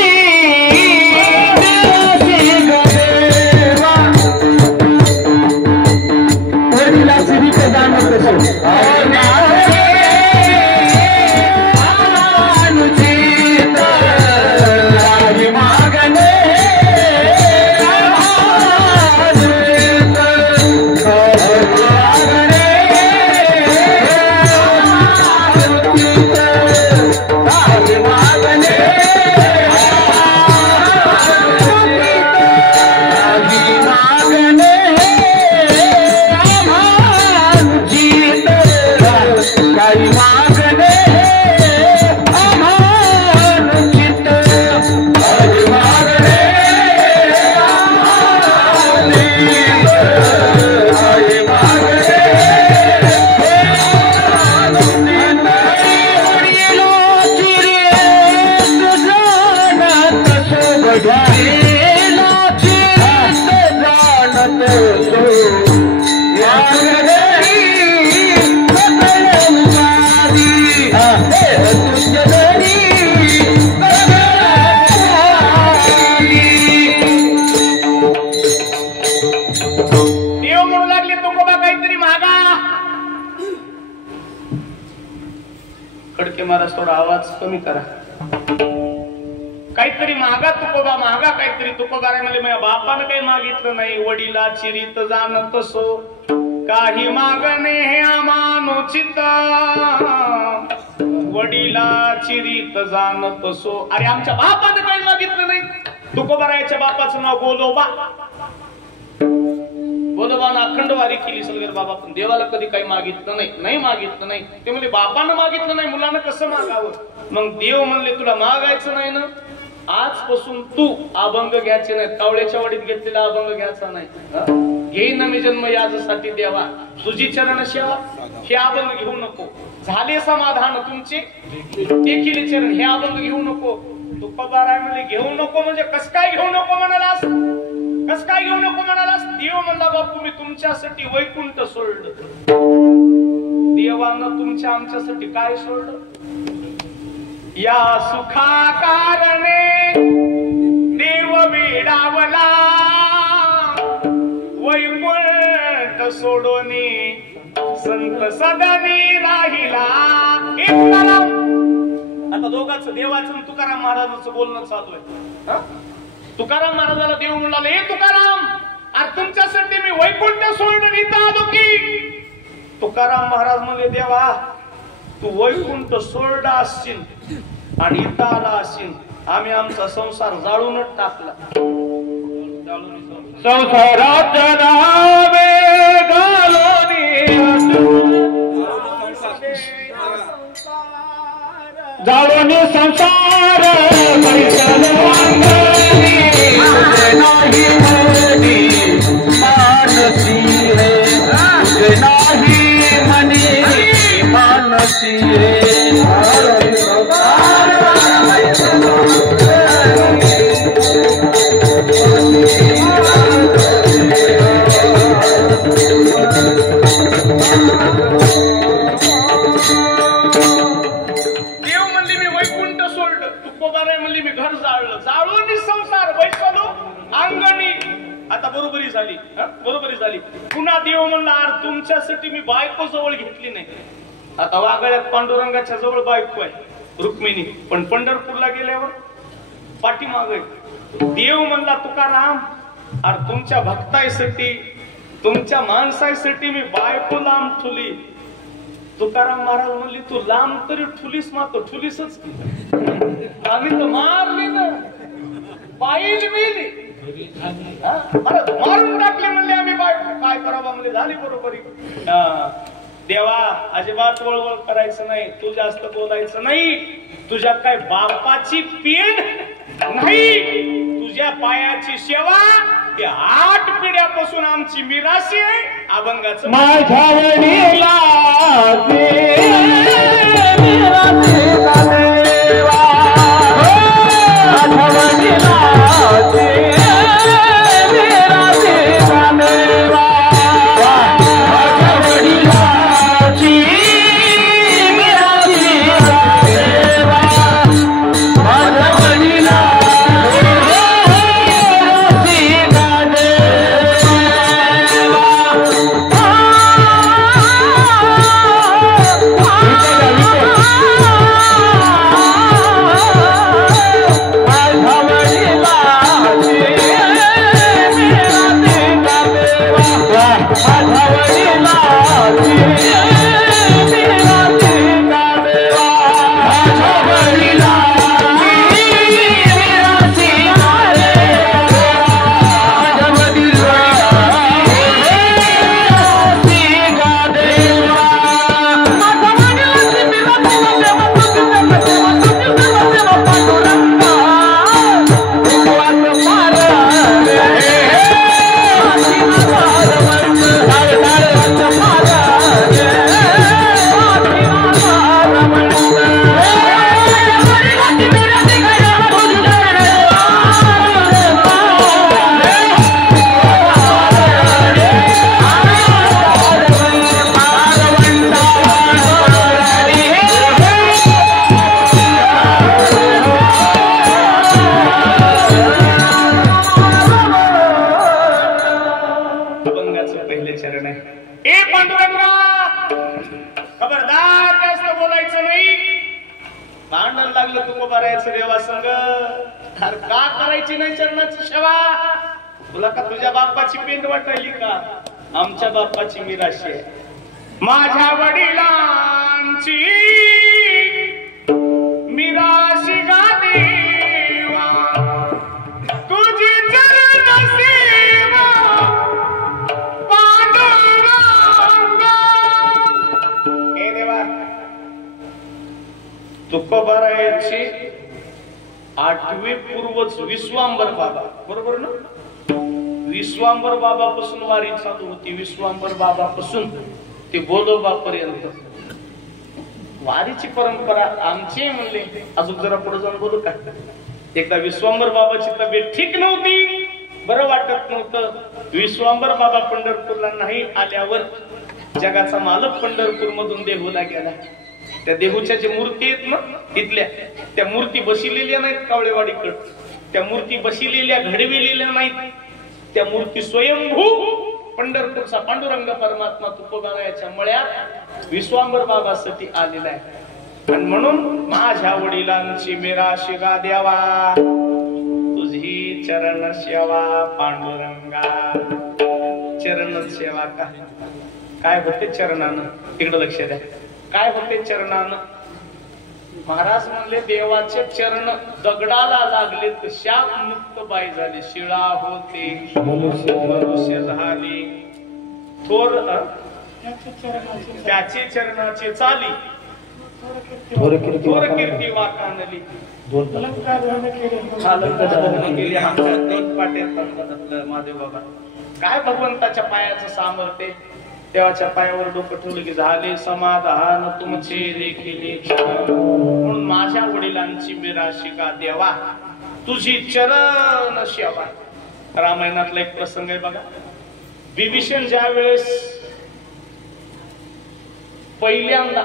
खडके महाराज थोडा आवाज कमी करा. काहीतरी मागा तुकोबा, मागा काहीतरी. तुकोबा म्हणले माझ्या बापानं काही मागितलं नाही. वडिला चिरीत जाणत सो काही मागणे हे अमानुचित. वडिला चिरीत जाणत सो. अरे आमच्या बापानं काही मागितलं नाही. तुकोबारायाच्या बापाचं नाव गोलोबा. गोलोबानं अखंड वारी केली सलगर बाबा, पण देवाला कधी काही मागितलं नाही. नाही मागितलं नाही. ते म्हणजे बापानं मागितलं नाही, मुलानं कसं मागावं. मग देव म्हणले तुला मागायचं नाही ना, आजपासून तू अभंग घ्यायचे नाही. कावळ्याच्या वाडीत घेतलेला अभंग घ्यायचा नाही. घेईन मी जन्म यासाठी देवा, तुझी चरण सेवा. हे अभंग घेऊ नको. झाले समाधान तुमचे देखील चरण. हे अभंग घेऊ नको. तुकोबाराय म्हणले घेऊ नको म्हणजे कस काय घेऊ नको म्हणालास. कस काय घेऊ नको म्हणालास. देव म्हणला बापू मी तुमच्यासाठी वैकुंठ सोडलं. देवानं तुमच्या आमच्यासाठी काय सोडलं. या सुखा कारणे देव वेडावला, वैकुंठ सोडोनी संत सदनी राहिला. आता दोघांचं देवाचं आणि तुकाराम महाराजांचं बोलणं चालू आहे. तुकाराम महाराजाला देव म्हणाले हे तुकाराम, अरे तुमच्यासाठी मी वैकुंठ सोडून इथं आलो की. तुकाराम महाराज म्हणले देवा तू वैकुंठ सोडला असशील आणि इथं आला असशील, आम्ही आमचा संसार जाळूनच टाकला. संसारात नावे घालोनी जाळून संसार मानसी है नाही मनी मानसी बरोबरी झाली. पुन्हा देव म्हणला तुमच्यासाठी मी बायको जवळ घेतली नाही. आता वागळ्यात पांडुरंगाच्या जवळ बायको आहे रुक्मिणी, पण पंढरपूरला गेल्यावर पाठीमाग देव म्हणला तुकाराम अरे तुमच्या भक्ताईसाठी तुमच्या माणसाईसाठी मी बायको लांब ठुली. तुकाराम महाराज म्हणली तू लांब तरी ठुलीस मात्र ठुलीसच आम्ही तर मारली ना पाहिली मिली मारून टाकले म्हणले आम्ही बायको. काय करावं म्हणले झाली बरोबरी. देवा अजिबात वळवळ करायचं नाही, तू जास्त बोलायचं नाही. तुझ्या काय बापाची पीड नाही, तुझ्या पायाची सेवा. ते 8 पिढ्यापासून आमची मिराशी आहे. अभंगाचं माझ्या वडीला पहिले चरण आहे. ए पांडुरंगा, खबरदार जास्त बोलायचं नाही. भांडण लागलं तू करायचं देवा संग. का करायची नाही चरणाची सेवा? तुला का तुझ्या बाप्पाची पेंड वाटायली का? आमच्या बाप्पाची मिराशी आहे. माझ्या वडिलांची मिराशी गा देवा, तुझी चरण सेवा पांडुरंगा. हे देवा, तुकोबारायाची 8वी पूर्वज विश्वांबर बाबा, बरोबर ना? विश्वांबर बाबा पासून वारी चालू होती. विश्वांबर बाबा पासून ते बोलोबा पर्यंत वारीची परंपरा आमची म्हणले. अजून जरा पुढे जाऊन बोलू का? एकदा विश्वांबर बाबाची तब्येत ठीक नव्हती, बरं वाटत नव्हतं. विश्वांबर बाबा पंढरपूरला नाही आल्यावर जगाचा मालक पंढरपूर मधून देहूला गेला. त्या देहूच्या जे मूर्ती आहेत ना तिथल्या, त्या मूर्ती बसिलेल्या नाहीत कावळेवाडीकडे. त्या मूर्ती बसिलेल्या घडविलेल्या नाहीत. त्या मूर्ती स्वयंभू पंढरपूरचा पांडुरंग परमात्मा तुकोबारायाच्या मळ्यात विश्वांबर बाबासाठी आलेला आहे. आणि म्हणून माझ्या वडिलांची मिराशी गा द्यावा, तुझी चरण सेवा पांडुरंगा. चरण सेवा काय होते चरणानं? इकडे लक्ष द्या. काय होते चरणानं? महाराज म्हणले देवाचे चरण दगडाला लागले तर शाप मुक्त बाई झाली. शिळा होते मनुष्य झाली. थोर त्याचे चरणाचे चाली, थोर कीर्ती वाकानली. महादेव बाबा काय भगवंताच्या पायाचं सामर्थ्य. देवाच्या पायावर डोकं ठेवलं की झाले समाधान तुमचे देखील. म्हणून माझ्या वडिलांची मिराशी गा देवा, तुझी चरण सेवा. रामायणातला एक प्रसंग आहे बघा. विभीषण ज्या वेळेस पहिल्यांदा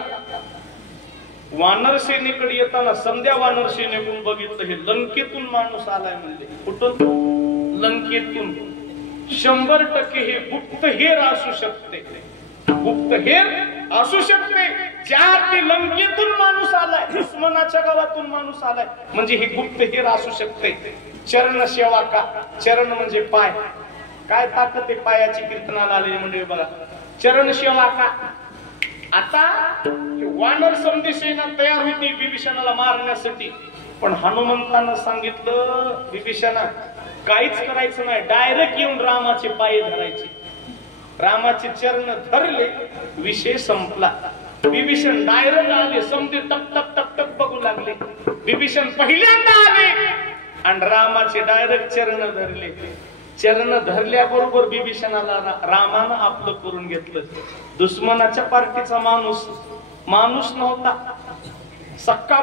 वानर सेनेकडे येताना संध्या वानर सेनेकडून बघितलं हे लंकेतून माणूस आलाय म्हणले. कुठून? लंकेतून. 100% हे गुप्तहेर असू शकते. गुप्तहेर असू शकते. ज्या ते लंकेतून माणूस आलाय, दुश्मनाच्या गावातून माणूस आलाय म्हणजे हे गुप्तहेर असू शकते. चरण सेवा का? चरण म्हणजे पाय. काय ताकद आहे पायाची कीर्तनाला आलेली म्हणजे बघा. चरण सेवा का? आता वानर समधी सेना तयार होती विभीषणाला मारण्यासाठी. पण हनुमंतानं सांगितलं विभीषणा काहीच करायचं नाही, डायरेक्ट येऊन रामाचे पाय धरायचे. रामाचे चरण धरले, विषय संपला. विभीषण डायरेक्ट आले, समजे टक टक टक टक बघू लागले. विभीषण पहिल्यांदा आले आणि रामाचे डायरेक्ट चरण धरले. चरण धरल्याबरोबर विभीषणाला रामानं आपलं करून घेतलं. दुश्मनाच्या पार्टीचा माणूस नव्हता, सक्का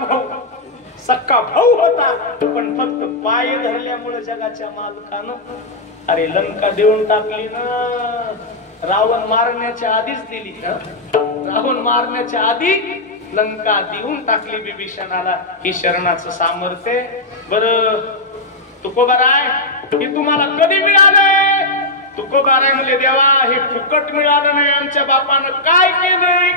भाऊ होता. पण फक्त पाय धरल्यामुळे जगाच्या मालकानं अरे लंका देऊन टाकली ना. रावण मारण्याच्या आधीच दिली. रावण मारण्याच्या आधी लंका देऊन टाकली विभीषणाला. ही शरणाचं सामर्थ्य. बरं तुकोबाराय हे तुम्हाला कधी मिळालंय? तुकोबाराय म्हणजे देवा हे फुकट मिळालं नाही. आमच्या बापानं काय केलंय?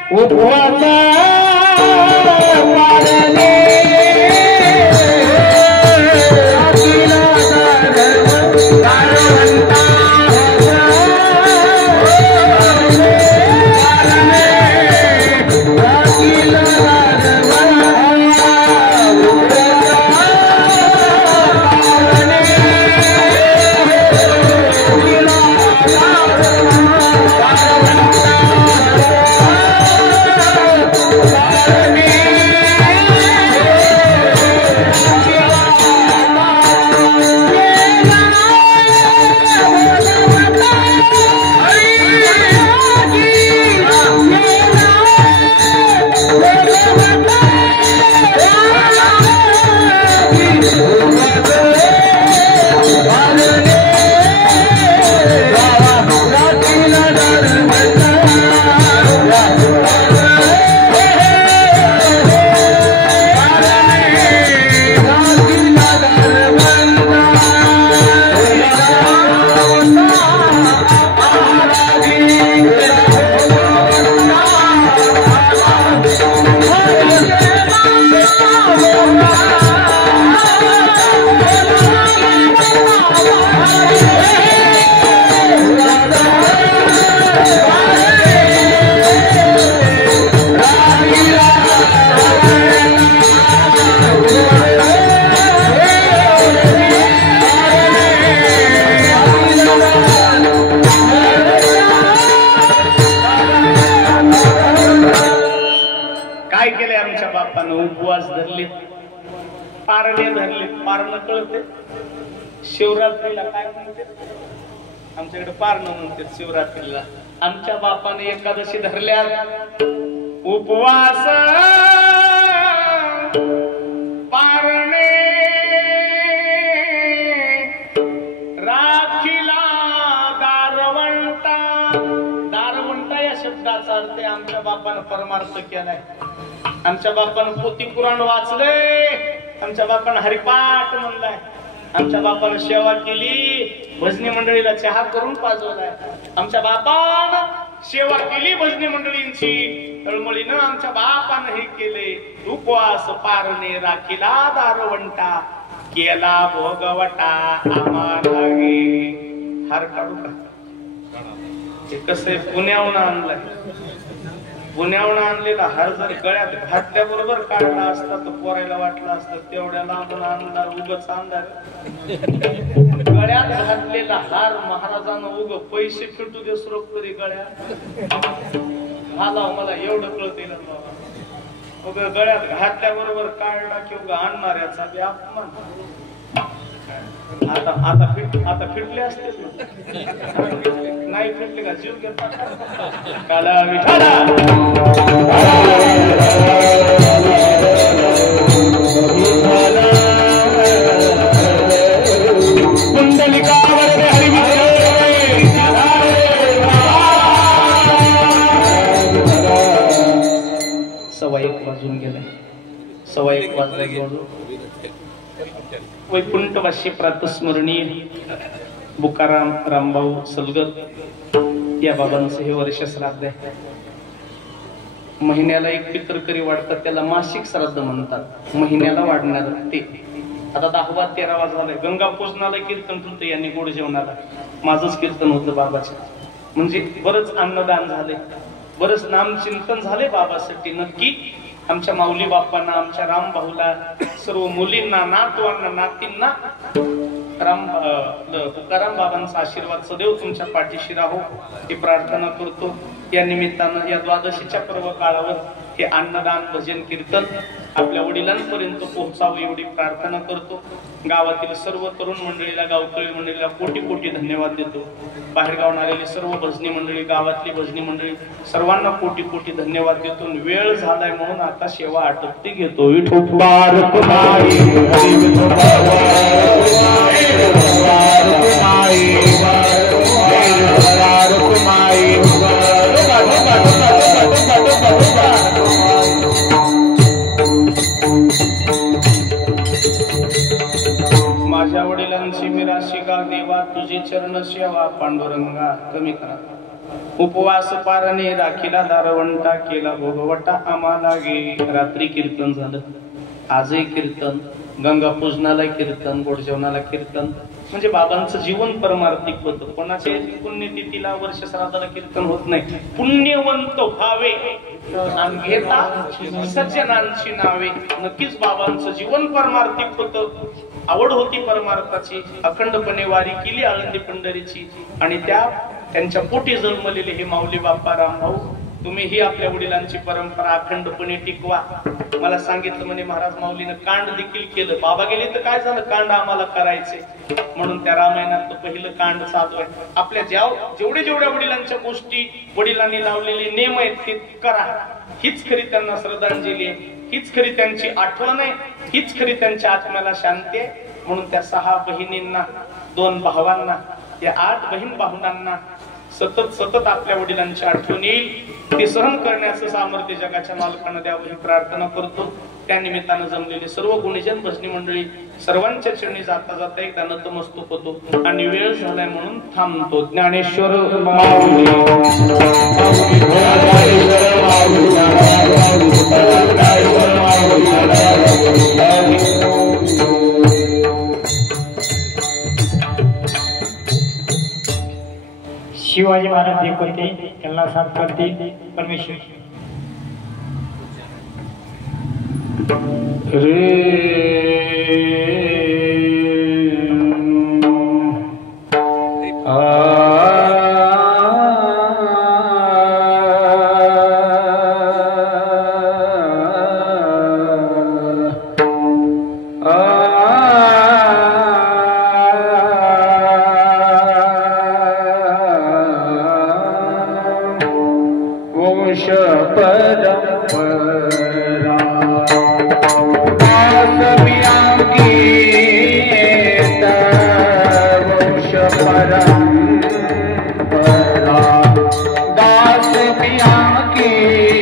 बापानं उपवास धरले, पारणे धरले. पारणं कळते शिवरात्रीला काय म्हणते? आमच्याकडे पारणं म्हणते शिवरात्रीला. आमच्या बापाने एकादशी धरल्या, उपवास पारणे राखीला दारवंटा. दारवंटा या शब्दाचा अर्थ आमच्या बापानं परमार्थ केलाय. आमच्या बापानं पोथी पुराण वाचलंय, आमच्या बापानं हरिपाठ म्हणलाय, आमच्या बापानं सेवा केली, भजनी मंडळीला चहा करून पाजवलाय. आमच्या बापानं सेवा केली भजनी मंडळींची, तळमळीनं आमच्या बापानं हे केले. उपवास पारणे राखीला दारवंटा, केला भोगवटा आम्हाला गे. हार काढू का? हे कसं आहे, पुण्याहून आणलंय. पुण्याहून आणलेला हार जर गळ्यात घातल्या बरोबर काढला असता तर पोरायला वाटलं असतं तेवढ्या लांबून आणला उगच आणणार. गळ्यात घातलेला हार महाराजांना उग पैसे फिटू दे स्रोत तरी गळ्यात घाला. मला एवढं कळते ना बाबा, उग गळ्यात घातल्या बरोबर काढला की उगा आणणाऱ्याचा बी अपमान. आता फिटले असते नाही फिटले का जीव घेता काला विठाला. सव्वा एक वाजून गेले, सव्वा एक वाजले. वैकुंठवासी प्रातस्मरणीय बुकाराम रामभाऊ सलगर या बाबांचं हे वर्ष श्राद्ध आहे. महिन्याला एक पितरकरी वाढतात, त्याला मासिक श्राद्ध म्हणतात. महिन्याला वाढणार ते आता 10वा 13वा झालाय. गंगा पूजनाला कीर्तन होतं, यांनी गोड जेवणाला माझंच कीर्तन होतं बाबाचं. म्हणजे बरंच अन्नदान झाले, बरंच नामचिंतन झाले बाबासाठी. नक्की आमच्या माऊली बाप्पांना, आमच्या राम भाऊला, सर्व मुलींना, नातवांना, नातींना तुकाराम बाबांचा आशीर्वाद सदैव तुमच्या पाठीशी राहो ही प्रार्थना करतो. या निमित्तानं या द्वादशीच्या पर्व काळावर हे अन्नदान भजन कीर्तन आपल्या वडिलांपर्यंत पोहोचावं एवढी प्रार्थना करतो. गावातील सर्व तरुण मंडळीला, गावकरी मंडळीला कोटी कोटी धन्यवाद देतो. बाहेर गावून आलेली सर्व भजनी मंडळी, गावातली भजनी मंडळी सर्वांना कोटी कोटी धन्यवाद देतो. वेळ झालाय म्हणून आता सेवा आटोपती घेतो. माझ्या वडिलांची मिराशिका देवा, तुझी चरण सेवा पांडुरंगा कमी करा. उपवास पारणे राखीला दारवंटा, केला भोगवटा आम्हाला गे. रात्री कीर्तन झालं, आजही कीर्तन, गंगा पूजनाला कीर्तन, गोड जेवणाला कीर्तन. म्हणजे बाबांचं जीवन परमार्थिक होतं. कोणाचे पुण्यतिथीला वर्ष श्राद्धाला कीर्तन होत नाही. पुण्यवंत व्हावे घेता सज्जनांची नावे. नक्कीच बाबांचं जीवन परमार्थिक होतं. आवड होती परमार्थाची. अखंडपणे वारी केली आळंदी पंढरीची. आणि त्यांच्या पोटी जन्मलेले हे माऊली बाप्पा रामभाऊ, तुम्ही ही आपल्या वडिलांची परंपरा अखंडपणे टिकवा. मला सांगितलं म्हणे महाराज माऊलीनं कांड देखील केलं. बाबा गेले तर काय झालं, कांड आम्हाला करायचे म्हणून त्या रामायणात पहिलं कांड चालू आहे. आपल्या जेवढ्या वडिलांच्या गोष्टी, वडिलांनी लावलेले नियम आहेत ते करा. हीच खरी त्यांना श्रद्धांजली आहे, हीच खरी त्यांची आठवण आहे, हीच खरी त्यांच्या आत्म्याला शांती आहे. म्हणून त्या 6 बहिणींना, 2 भावांना, या 8 बहीण भावंडांना सतत आपल्या वडिलांची आठवण येईल. ते सहन करण्याचं सामर्थ्य जगाच्या मालकांना द्यावं ही प्रार्थना करतो. त्या निमित्तानं जमलेले सर्व गुणीजन भजनी मंडळी सर्वांच्या चरणी जाता जाता एकदा नतमस्तक होतो. आणि वेळ झालाय म्हणून थांबतो. ज्ञानेश्वर शिवाजी महाराज एक होते, त्यांना साथ करते परमेश्वर. वंश परंपरा दास मियांगीत वंश परंपरा दास मियांगीत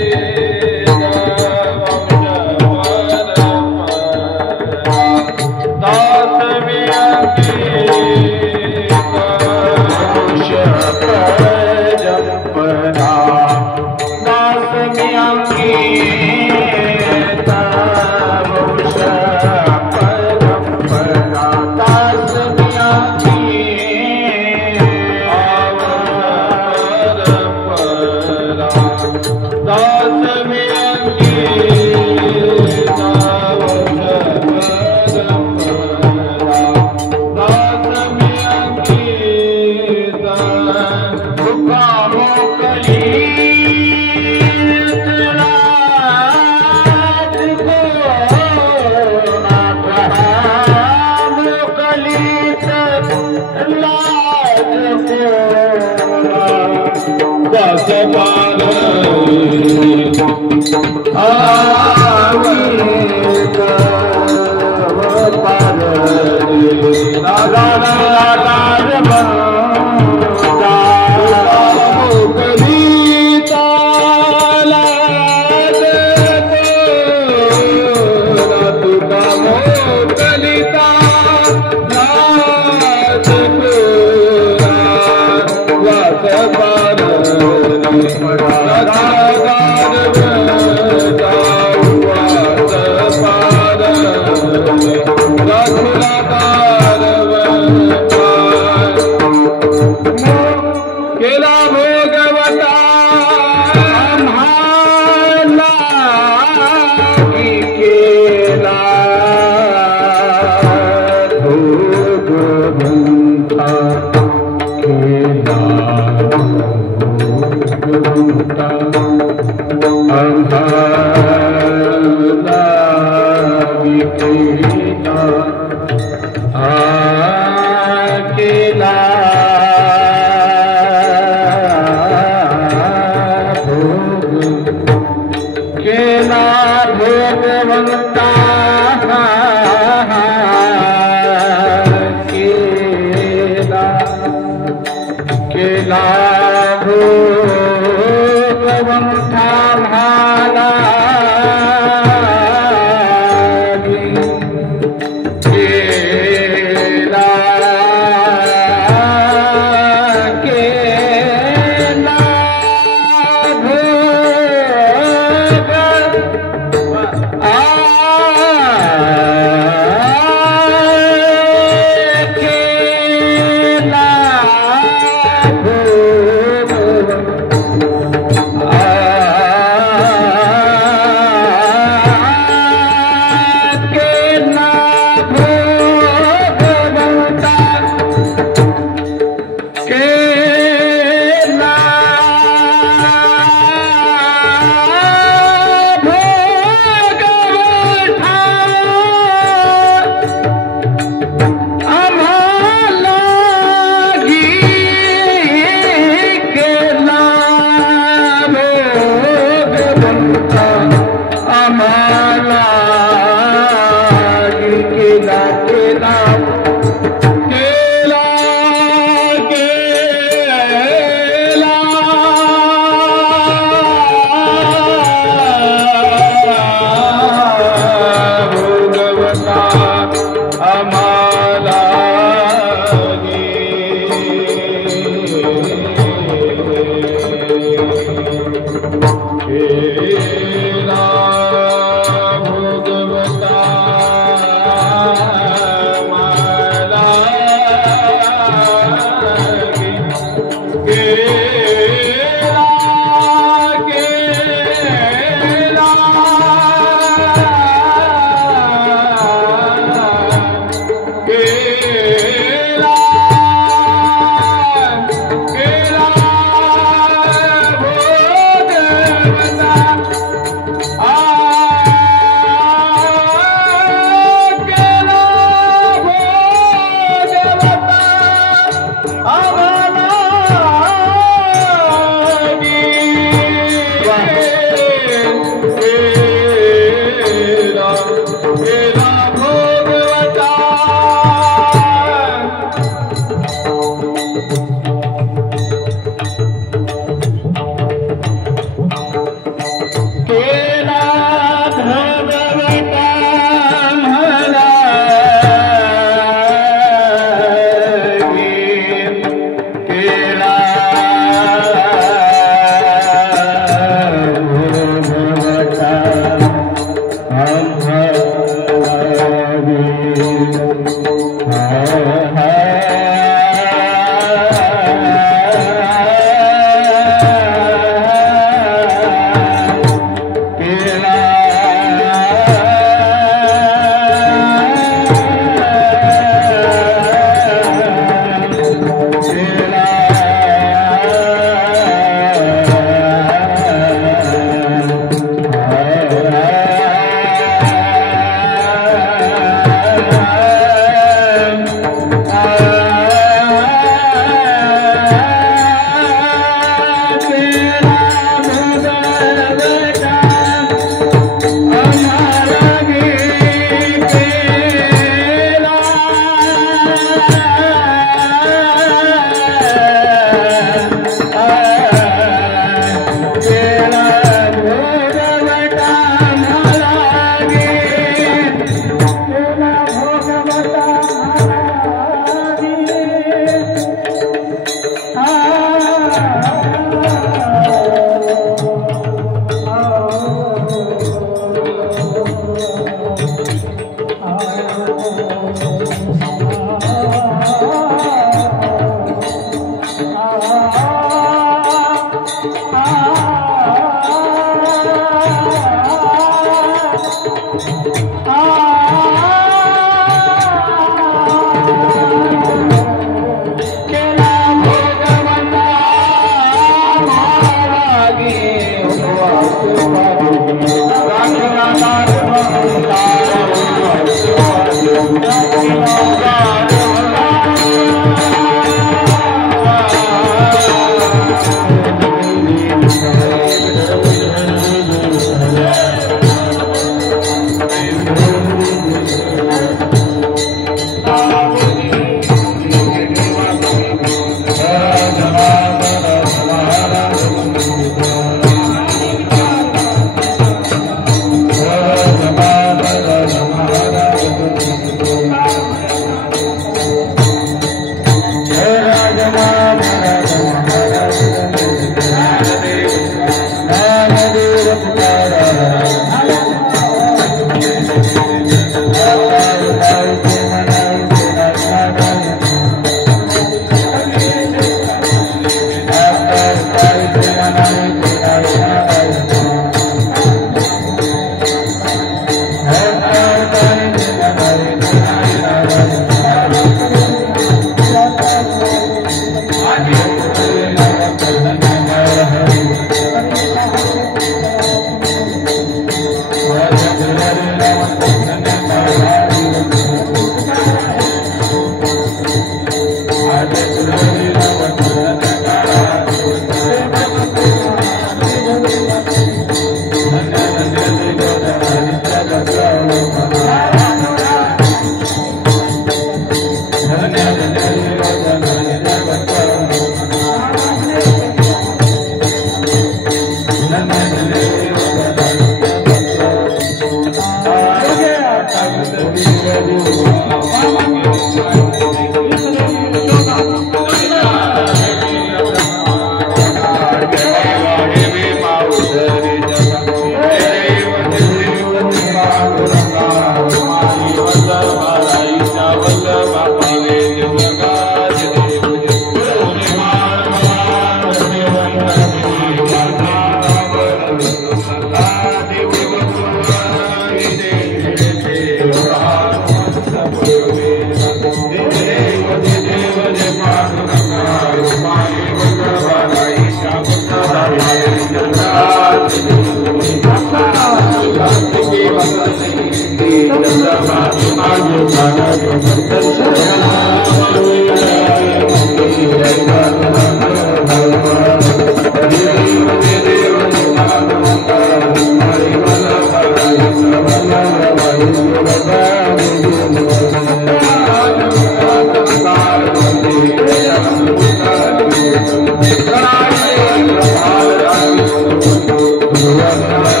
Thank you.